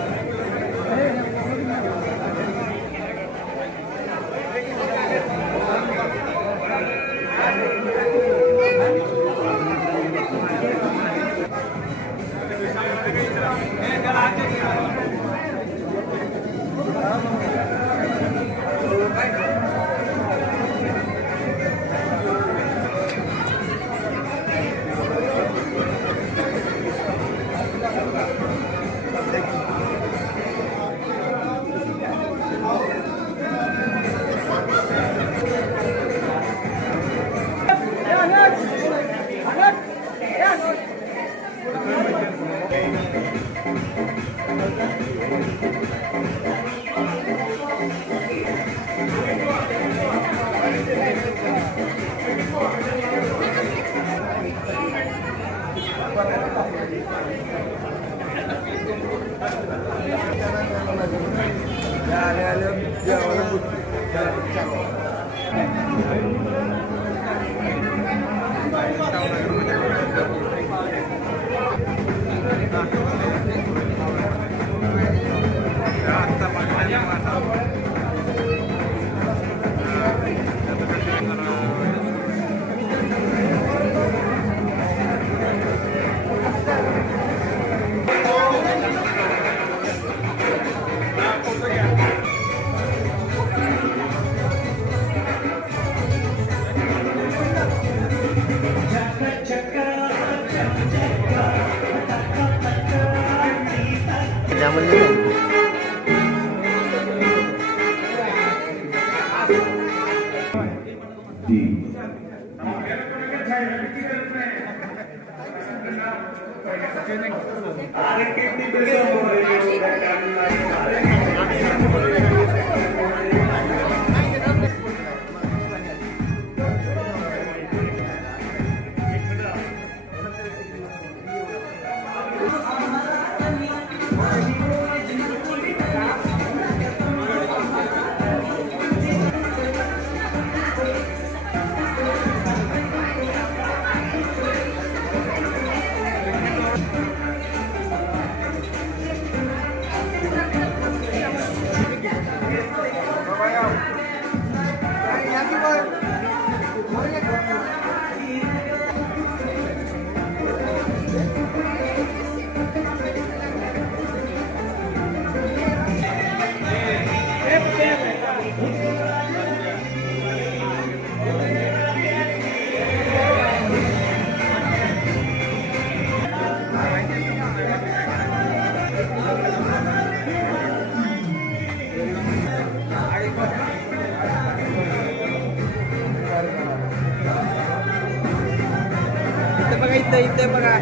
इथे बघा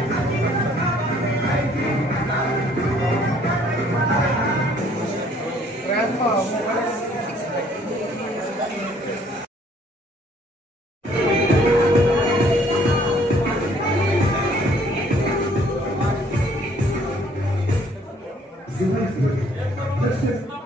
Let's